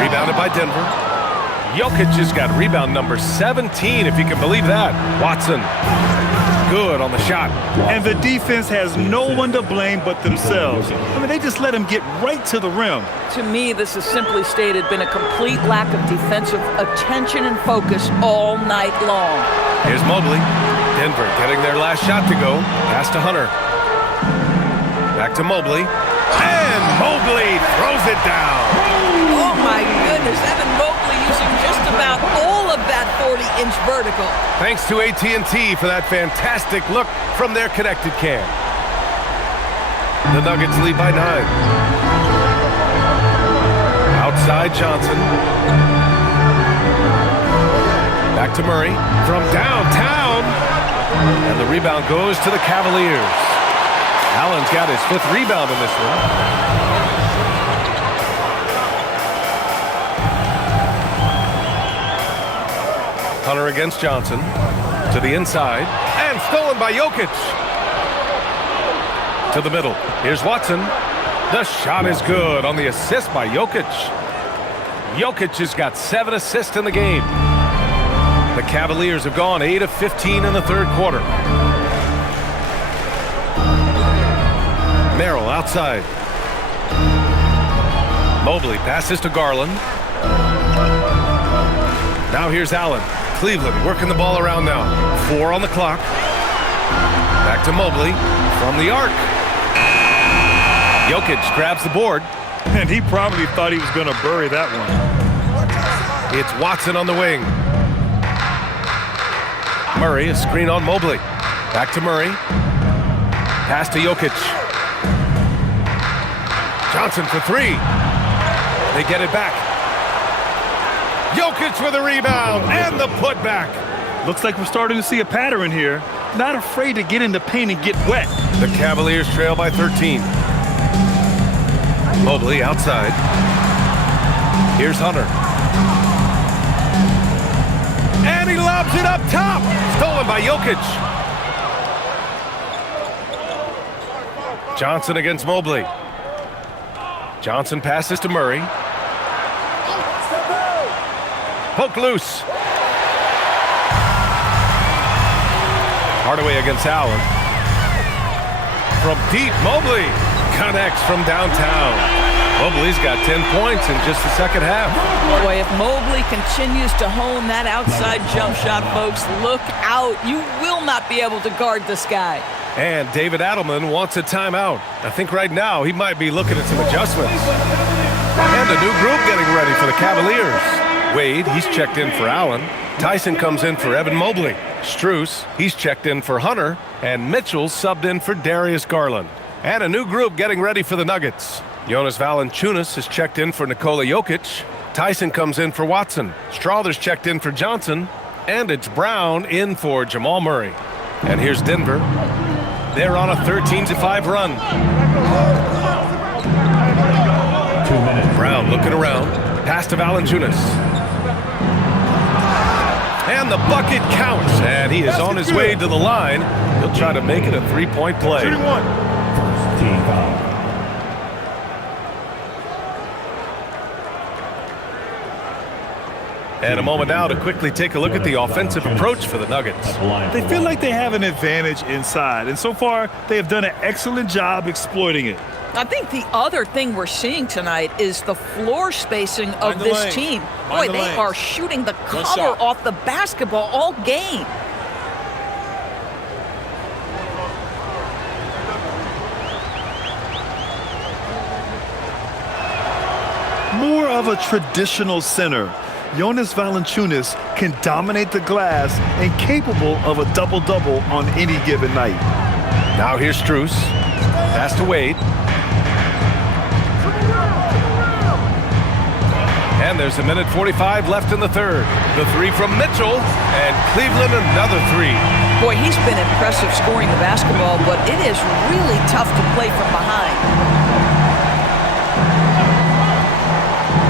Rebounded by Denver. Jokic has got rebound number 17, if you can believe that. Watson, good on the shot. And the defense has no one to blame but themselves. I mean, they just let him get right to the rim. To me, this has simply stated been a complete lack of defensive attention and focus all night long. Here's Mobley. Denver getting their last shot to go. Pass to Hunter. Back to Mobley. And Mobley throws it down. Oh, my goodness. Evan Mobley using just about all of that 40-inch vertical. Thanks to AT&T for that fantastic look from their connected cam. The Nuggets lead by 9. Outside Johnson. Back to Murray from downtown. And the rebound goes to the Cavaliers. Allen's got his 5th rebound in this one. Hunter against Johnson. To the inside. And stolen by Jokic. To the middle. Here's Watson. The shot is good on the assist by Jokic. Jokic has got 7 assists in the game. The Cavaliers have gone 8 of 15 in the third quarter. Merrill outside. Mobley passes to Garland. Now here's Allen. Cleveland working the ball around now. 4 on the clock. Back to Mobley from the arc. Jokic grabs the board. And he probably thought he was going to bury that one. It's Watson on the wing. Murray, a screen on Mobley. Back to Murray. Pass to Jokic. Johnson for 3. They get it back. Jokic with a rebound and the putback. Looks like we're starting to see a pattern here. Not afraid to get in the paint and get wet. The Cavaliers trail by 13. Mobley outside. Here's Hunter. And he lobs it up top. Stolen by Jokic. Johnson against Mobley. Johnson passes to Murray. Poke loose. Hardaway against Allen. From deep, Mobley connects from downtown. Mobley's got 10 points in just the second half. Boy, if Mobley continues to hone that outside jump shot, folks, look out. You will not be able to guard this guy. And David Adelman wants a timeout. I think right now he might be looking at some adjustments. And a new group getting ready for the Cavaliers. Wade, he's checked in for Allen. Tyson comes in for Evan Mobley. Strus, he's checked in for Hunter. And Mitchell subbed in for Darius Garland. And a new group getting ready for the Nuggets. Jonas Valanciunas is checked in for Nikola Jokic. Tyson comes in for Watson. Strawther's checked in for Johnson. And it's Brown in for Jamal Murray. And here's Denver. They're on a 13-5 run. 2 minutes. Brown looking around. Pass to Valanciunas. And the bucket counts. And he is on his way to the line. He'll try to make it a 3-point play. Team foul. And a moment now to quickly take a look at the offensive approach for the Nuggets. They feel like they have an advantage inside, and so far they have done an excellent job exploiting it. I think the other thing we're seeing tonight is the floor spacing of this team. Boy, they are shooting the cover off the basketball all game. More of a traditional center. Jonas Valanciunas can dominate the glass and capable of a double-double on any given night. Now here's Strus. Pass to Wade. And there's 1:45 left in the third. The 3 from Mitchell, and Cleveland another 3. Boy, he's been impressive scoring the basketball, but it is really tough to play from behind.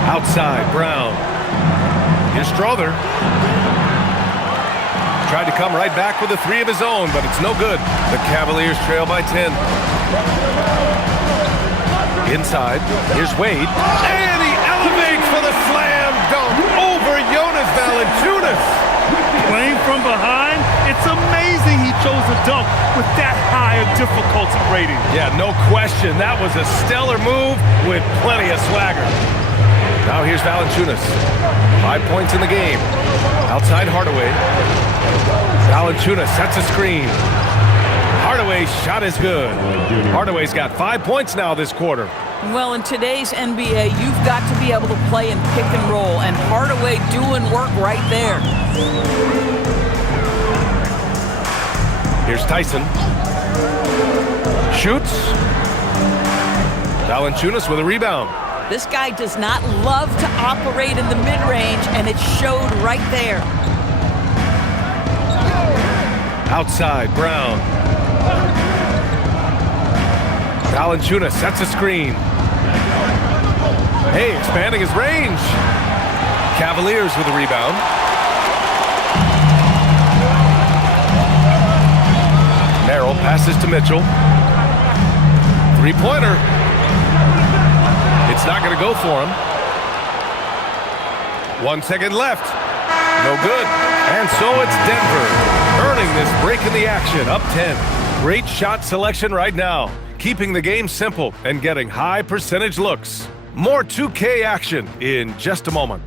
Outside, Brown. Here's Strawther. Tried to come right back with a 3 of his own, but it's no good. The Cavaliers trail by 10. Inside, here's Wade. And he elevates for the slam dunk over Jonas Valanciunas. Playing from behind, it's amazing he chose a dunk with that high a difficulty rating. Yeah, no question. That was a stellar move with plenty of swagger. Now here's Valanciunas. 5 points in the game. Outside Hardaway. Valanciunas sets a screen. Hardaway's shot is good. Hardaway's got 5 points now this quarter. Well, in today's NBA, you've got to be able to play in pick and roll, and Hardaway doing work right there. Here's Tyson. Shoots. Valanciunas with a rebound. This guy does not love to operate in the mid-range, and it showed right there. Outside, Brown. Valanciunas sets a screen. Hey, expanding his range. Cavaliers with a rebound. Merrill passes to Mitchell. 3-pointer. It's not going to go for him. 1 second left. No good. And so it's Denver earning this break in the action, up 10. Great shot selection right now, keeping the game simple and getting high percentage looks. More 2K action in just a moment.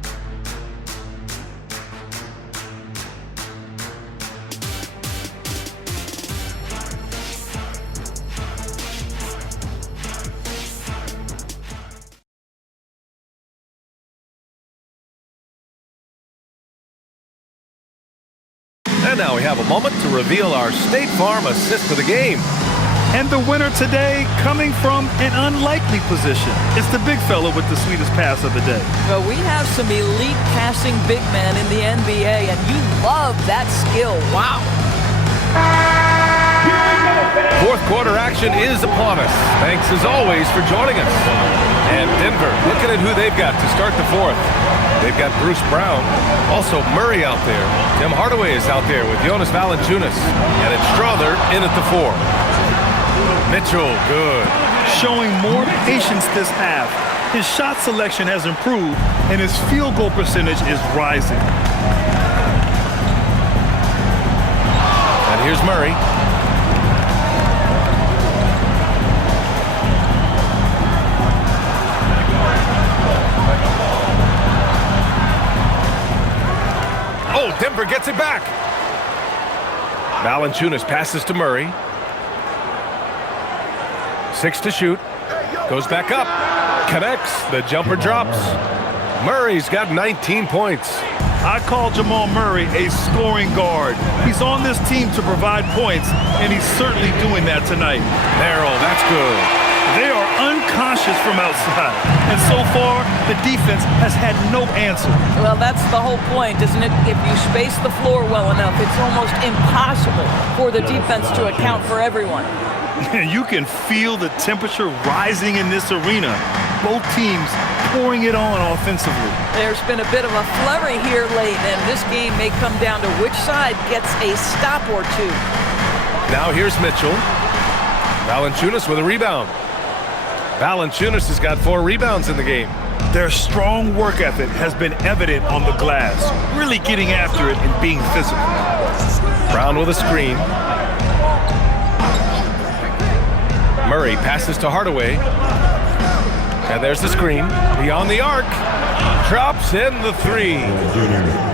And now we have a moment to reveal our State Farm assist of the game. And the winner today coming from an unlikely position. It's the big fella with the sweetest pass of the day. Well, we have some elite passing big men in the NBA, and you love that skill. Wow. Fourth quarter action is upon us. Thanks as always for joining us. And Denver looking at who they've got to start the fourth. They've got Bruce Brown, also Murray out there. Tim Hardaway is out there with Jonas Valanciunas. And it's Strother in at the 4. Mitchell, good. Showing more patience this half. His shot selection has improved, and his field goal percentage is rising. And here's Murray. Oh, Denver gets it back. Valanciunas passes to Murray. 6 to shoot. Goes back up. Connects. The jumper drops. Murray's got 19 points. I call Jamal Murray a scoring guard. He's on this team to provide points, and he's certainly doing that tonight. Merrill, that's good. They are unconscious from outside, and so far, the defense has had no answer. Well, that's the whole point, isn't it? If you space the floor well enough, it's almost impossible for the defense to account for everyone. You can feel the temperature rising in this arena. Both teams pouring it on offensively. There's been a bit of a flurry here late, and this game may come down to which side gets a stop or two. Now here's Mitchell. Valanciunas with a rebound. Valanciunas has got 4 rebounds in the game. Their strong work ethic has been evident on the glass, really getting after it and being physical. Brown with a screen. Murray passes to Hardaway. And there's the screen. Beyond the arc. Drops in the 3.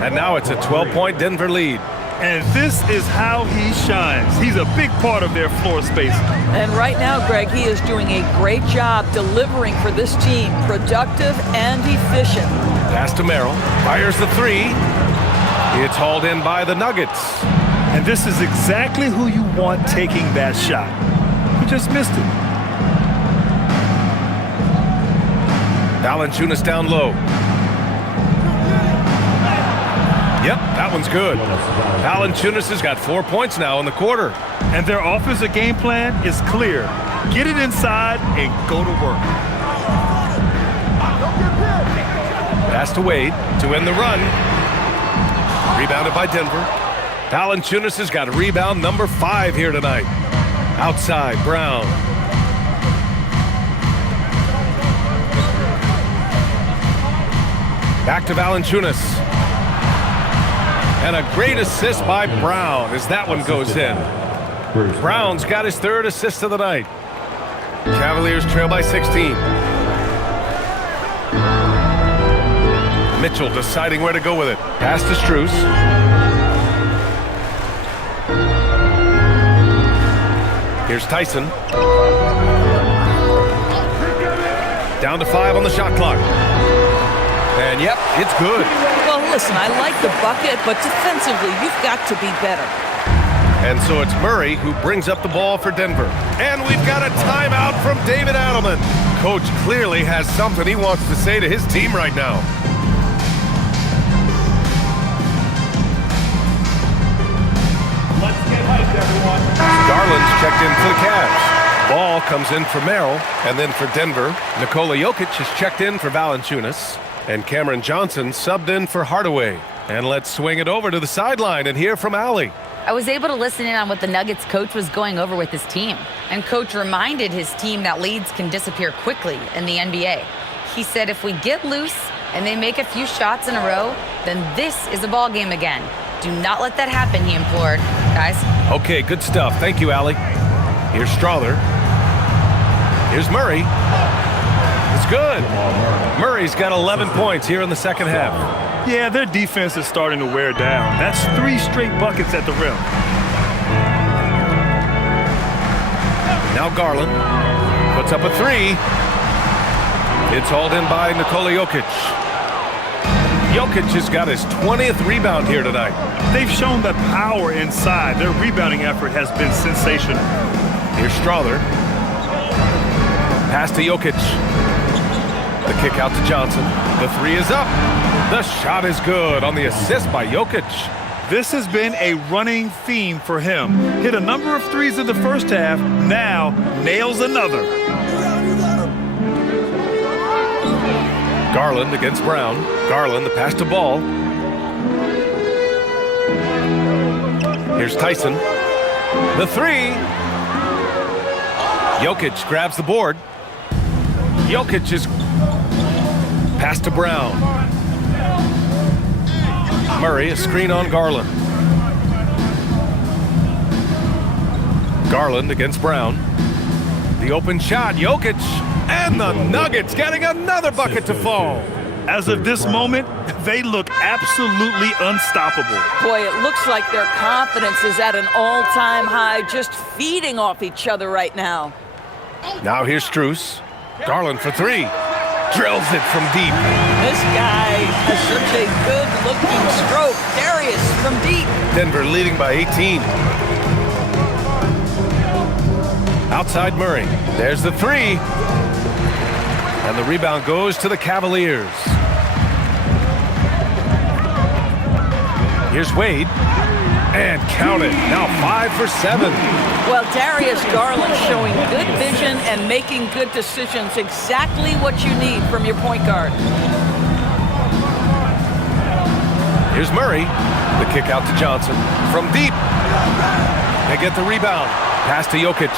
And now it's a 12-point Denver lead. And this is how he shines. He's a big part of their floor space. And right now, Greg, he is doing a great job delivering for this team. Productive and efficient. Pass to Merrill. Fires the 3. It's hauled in by the Nuggets. And this is exactly who you want taking that shot. He just missed it. Valanciunas down low. Yep, that one's good. Valanciunas has got 4 points now in the quarter. And their offensive game plan is clear. Get it inside and go to work. Pass to Wade to end the run. Rebounded by Denver. Valanciunas has got rebound number 5 here tonight. Outside, Brown. Back to Valanciunas. And a great assist by Brown as that one goes in. Brown's got his 3rd assist of the night. Cavaliers trail by 16. Mitchell deciding where to go with it. Pass to Strus. Here's Tyson. Down to 5 on the shot clock. And yep, it's good. Well, listen, I like the bucket, but defensively, you've got to be better. And so it's Murray who brings up the ball for Denver. And we've got a timeout from David Adelman. Coach clearly has something he wants to say to his team right now. Let's get hyped, everyone. Garland's checked in for the Cavs. Ball comes in for Merrill, and then for Denver, Nikola Jokic has checked in for Valanciunas, and Cameron Johnson subbed in for Hardaway. And let's swing it over to the sideline and hear from Allie. I was able to listen in on what the Nuggets coach was going over with his team. And coach reminded his team that leads can disappear quickly in the NBA. He said if we get loose and they make a few shots in a row, then this is a ball game again. Do not let that happen, he implored. Guys. Okay, good stuff. Thank you, Allie. Here's Strother. Here's Murray. It's good. Murray's got 11 points here in the second half. Yeah, their defense is starting to wear down. That's 3 straight buckets at the rim. Now Garland puts up a 3. It's hauled in by Nikola Jokic. Jokic has got his 20th rebound here tonight. They've shown the power inside. Their rebounding effort has been sensational. Here's Strother. Pass to Jokic. The kick out to Johnson. The 3 is up. The shot is good on the assist by Jokic. This has been a running theme for him. Hit a number of 3s in the first half, now nails another. Garland against Brown. Garland, the pass to Ball. Here's Tyson. The 3. Jokic grabs the board. Jokic is pass to Brown. Murray, a screen on Garland. Garland against Brown. The open shot, Jokic, and the Nuggets getting another bucket to fall. As of this moment, they look absolutely unstoppable. Boy, it looks like their confidence is at an all-time high, just feeding off each other right now. Now here's Strus. Garland for 3. Drills it from deep. This guy has such a good-looking stroke. Darius from deep. Denver leading by 18. Outside Murray. There's the 3. And the rebound goes to the Cavaliers. Here's Wade. And count it. Now 5 for 7. Well, Darius Garland showing good vision and making good decisions. Exactly what you need from your point guard. Here's Murray. The kick out to Johnson. From deep. They get the rebound. Pass to Jokic.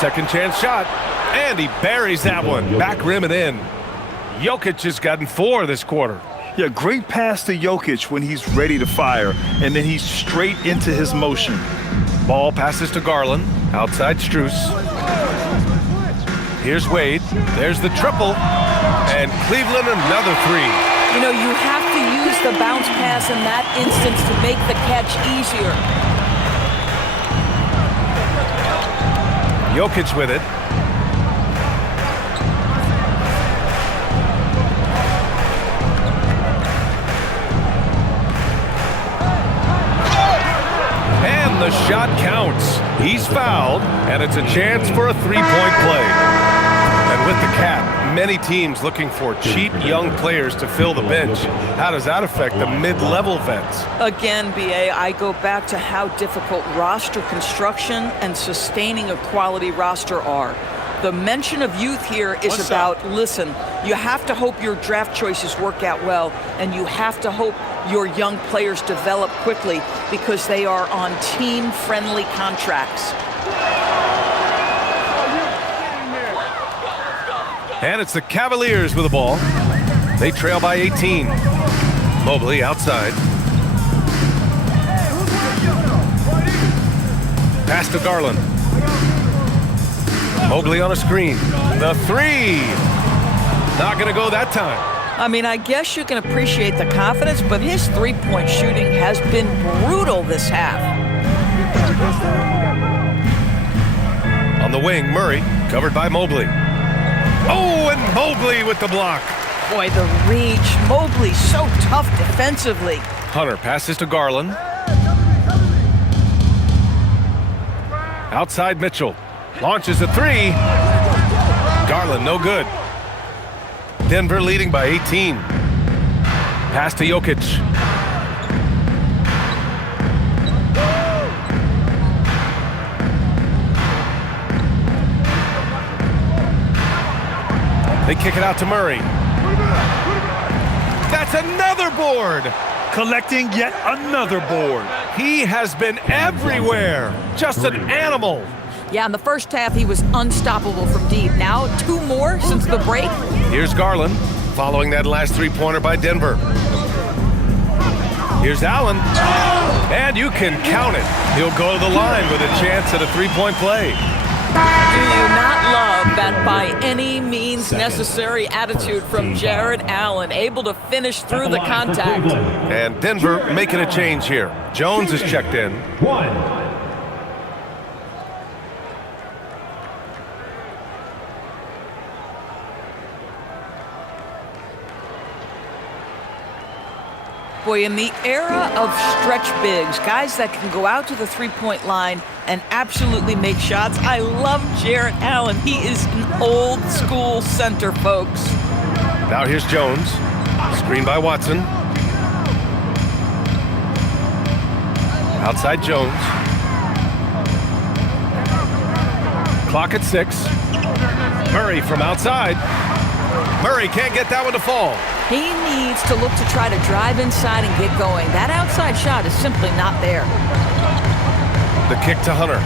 Second chance shot. And he buries that one. Back rim and in. Jokic has gotten 4 this quarter. Yeah, great pass to Jokic when he's ready to fire, and then he's straight into his motion. Ball passes to Garland. Outside Strus. Here's Wade. There's the triple. And Cleveland another 3. You know, you have to use the bounce pass in that instance to make the catch easier. Jokic with it. And the shot counts. He's fouled, and it's a chance for a 3-point play. And with the cap, many teams looking for cheap young players to fill the bench. How does that affect the mid-level vets? Again, BA, I go back to how difficult roster construction and sustaining a quality roster are. The mention of youth here is about, listen, you have to hope your draft choices work out well, and you have to hope your young players develop quickly because they are on team-friendly contracts. And it's the Cavaliers with the ball. They trail by 18. Mobley outside. Pass to Garland. Mobley on a screen. The 3. Not going to go that time. I mean, I guess you can appreciate the confidence, but his three-point shooting has been brutal this half. On the wing, Murray, covered by Mobley. Oh, and Mobley with the block. Boy, the reach. Mobley so tough defensively. Hunter passes to Garland. Outside Mitchell. Launches a 3. Garland, no good. Denver leading by 18. Pass to Jokic. They kick it out to Murray. That's another board. Collecting yet another board. He has been everywhere. Just an animal. Yeah, in the first half, he was unstoppable from deep. Now, 2 more since the break. Here's Garland. following that last three-pointer by Denver. Here's Allen, and you can count it. He'll go to the line with a chance at a three-point play. Do you not love that by any means necessary attitude from Jared Allen, able to finish through the contact? And Denver making a change here. Jones is checked in. Boy, in the era of stretch bigs, guys that can go out to the three-point line and absolutely make shots, I love Jared Allen. He is an old-school center, folks. Now here's Jones. Screen by Watson. Outside Jones. Clock at 6. Murray from outside. Murray can't get that one to fall. He needs to look to try to drive inside and get going. That outside shot is simply not there. The kick to Hunter.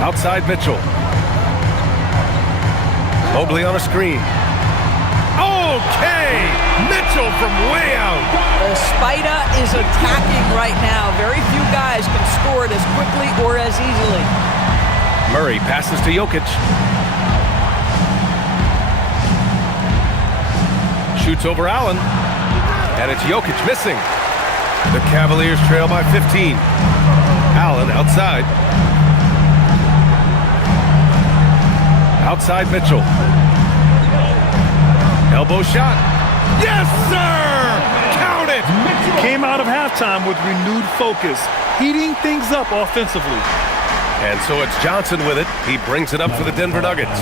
Outside Mitchell. Mobley on a screen. Okay! Mitchell from way out. The Spider is attacking right now. Very few guys can score it as quickly or as easily. Murray passes to Jokic. Shoots over Allen, and it's Jokic missing. The Cavaliers trail by 15. Allen outside. Outside Mitchell. Elbow shot. Yes, sir! Count it! He came out of halftime with renewed focus, heating things up offensively. And so it's Johnson with it. He brings it up for the Denver Nuggets.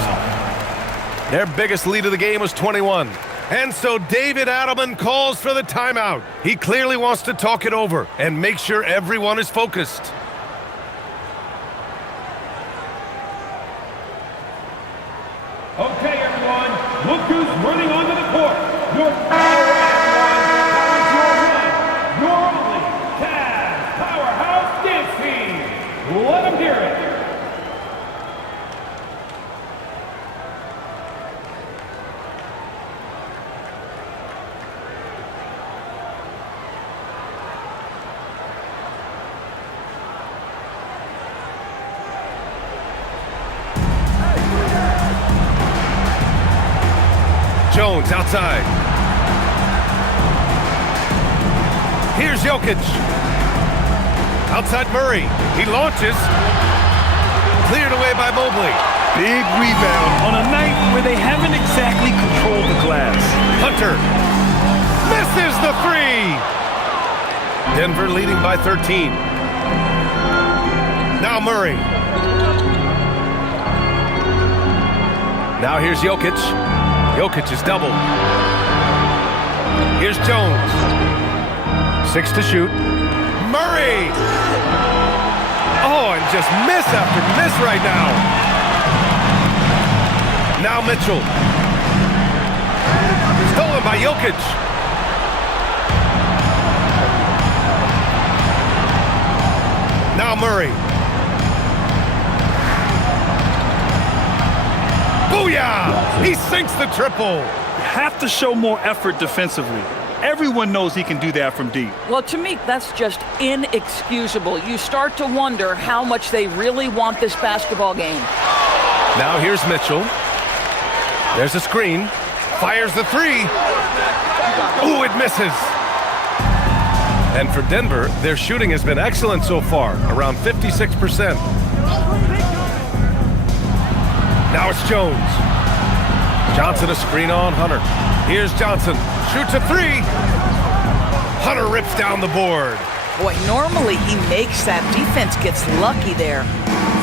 Their biggest lead of the game was 21. And so David Adelman calls for the timeout. He clearly wants to talk it over and make sure everyone is focused. Okay, everyone, look who's running onto the court. Your your only Cavs powerhouse dance team. Let them hear it. Jones outside. Here's Jokic. Outside Murray. He launches. Cleared away by Mobley. Big rebound on a night where they haven't exactly controlled the glass. Hunter misses the three. Denver leading by 13. Now Murray. Now here's Jokic. Jokic is doubled. Here's Jones. 6 to shoot. Murray! Oh, and just miss after miss right now. Now Mitchell. Stolen by Jokic. Now Murray. Booyah! He sinks the triple. Have to show more effort defensively. Everyone knows he can do that from deep. Well, to me, that's just inexcusable. You start to wonder how much they really want this basketball game. Now here's Mitchell. There's a screen. Fires the three. Ooh, it misses. And for Denver, their shooting has been excellent so far, around 56%. Now it's Jones. Johnson a screen on Hunter. Here's Johnson. Shoots a three. Hunter rips down the board. Boy, normally he makes that. Defense gets lucky there.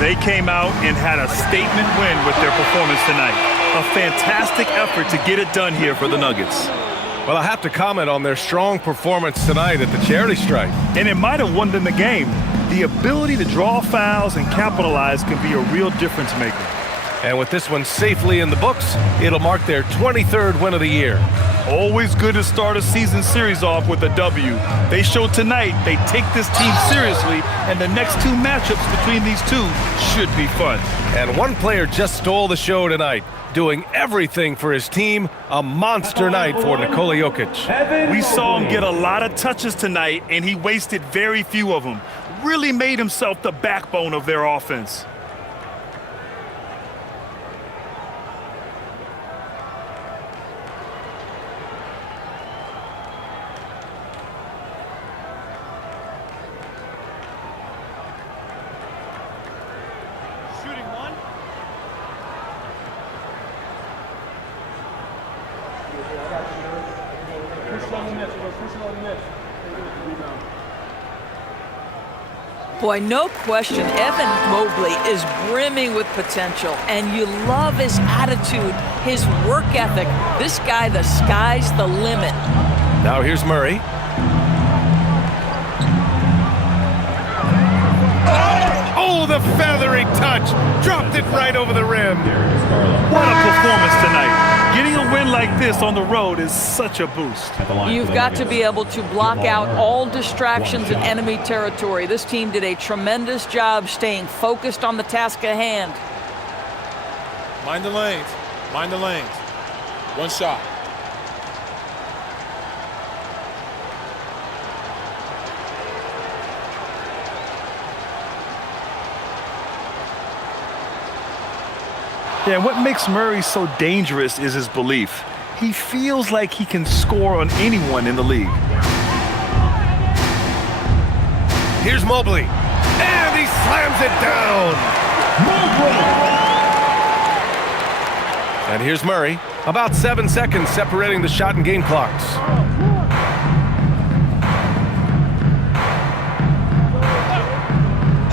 They came out and had a statement win with their performance tonight. A fantastic effort to get it done here for the Nuggets. Well, I have to comment on their strong performance tonight at the charity stripe. And it might have won them the game. The ability to draw fouls and capitalize can be a real difference maker. And with this one safely in the books, it'll mark their 23rd win of the year. Always good to start a season series off with a W. They showed tonight they take this team seriously, and the next two matchups between these two should be fun. And one player just stole the show tonight, doing everything for his team. A monster night for Nikola Jokic. We saw him get a lot of touches tonight, and he wasted very few of them. Really made himself the backbone of their offense. Boy, no question, Evan Mobley is brimming with potential, and you love his attitude, his work ethic. This guy, the sky's the limit. Now here's Murray. Oh, the feathery touch. Dropped it right over the rim. What a performance tonight. Getting a win like this on the road is such a boost. You've got to be able to block out all distractions in enemy territory. This team did a tremendous job staying focused on the task at hand. Mind the lanes. Mind the lanes. One shot. Yeah, what makes Murray so dangerous is his belief. He feels like he can score on anyone in the league. Here's Mobley. And he slams it down. And here's Murray. About 7 seconds separating the shot and game clocks.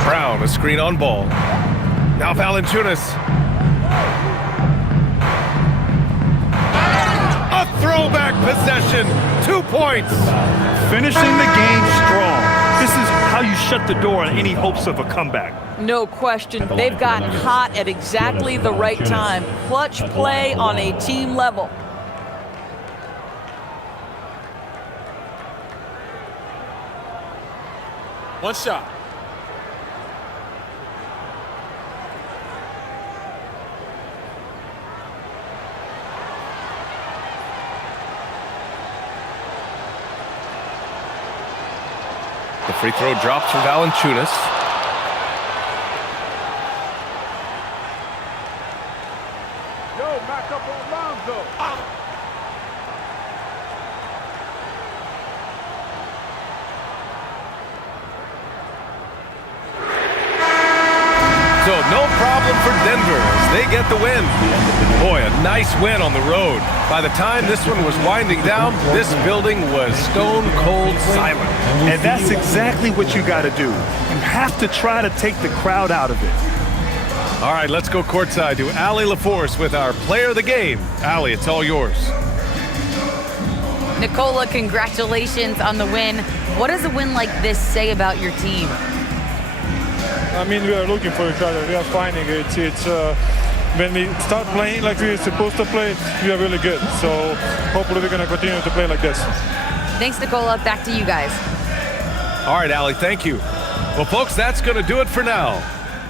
Brown, a screen on ball. Now Valanciunas. A throwback possession. 2 points. Finishing the game strong. This is how you shut the door on any hopes of a comeback. No question. They've gotten hot at exactly the right time. Clutch play on a team level. One shot. The free throw drops for Valanciunas. Back up on Lonzo. So no problem for Denver as they get the win. Boy, a nice win on the road. By the time this one was winding down, this building was stone cold silent. And that's exactly what you got to do. You have to try to take the crowd out of it. All right, let's go courtside to Allie LaForce with our player of the game. Allie, it's all yours. Nikola, congratulations on the win. What does a win like this say about your team? I mean, we are looking for each other. We are finding it. When we start playing like we're supposed to play, we are really good. So hopefully we're going to continue to play like this. Thanks, Nikola. Back to you guys. All right, Allie, thank you. Well, folks, that's going to do it for now.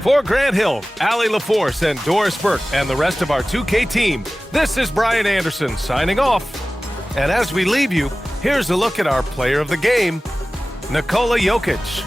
For Grant Hill, Allie LaForce, and Doris Burke, and the rest of our 2K team, this is Brian Anderson signing off. And as we leave you, here's a look at our player of the game, Nikola Jokic.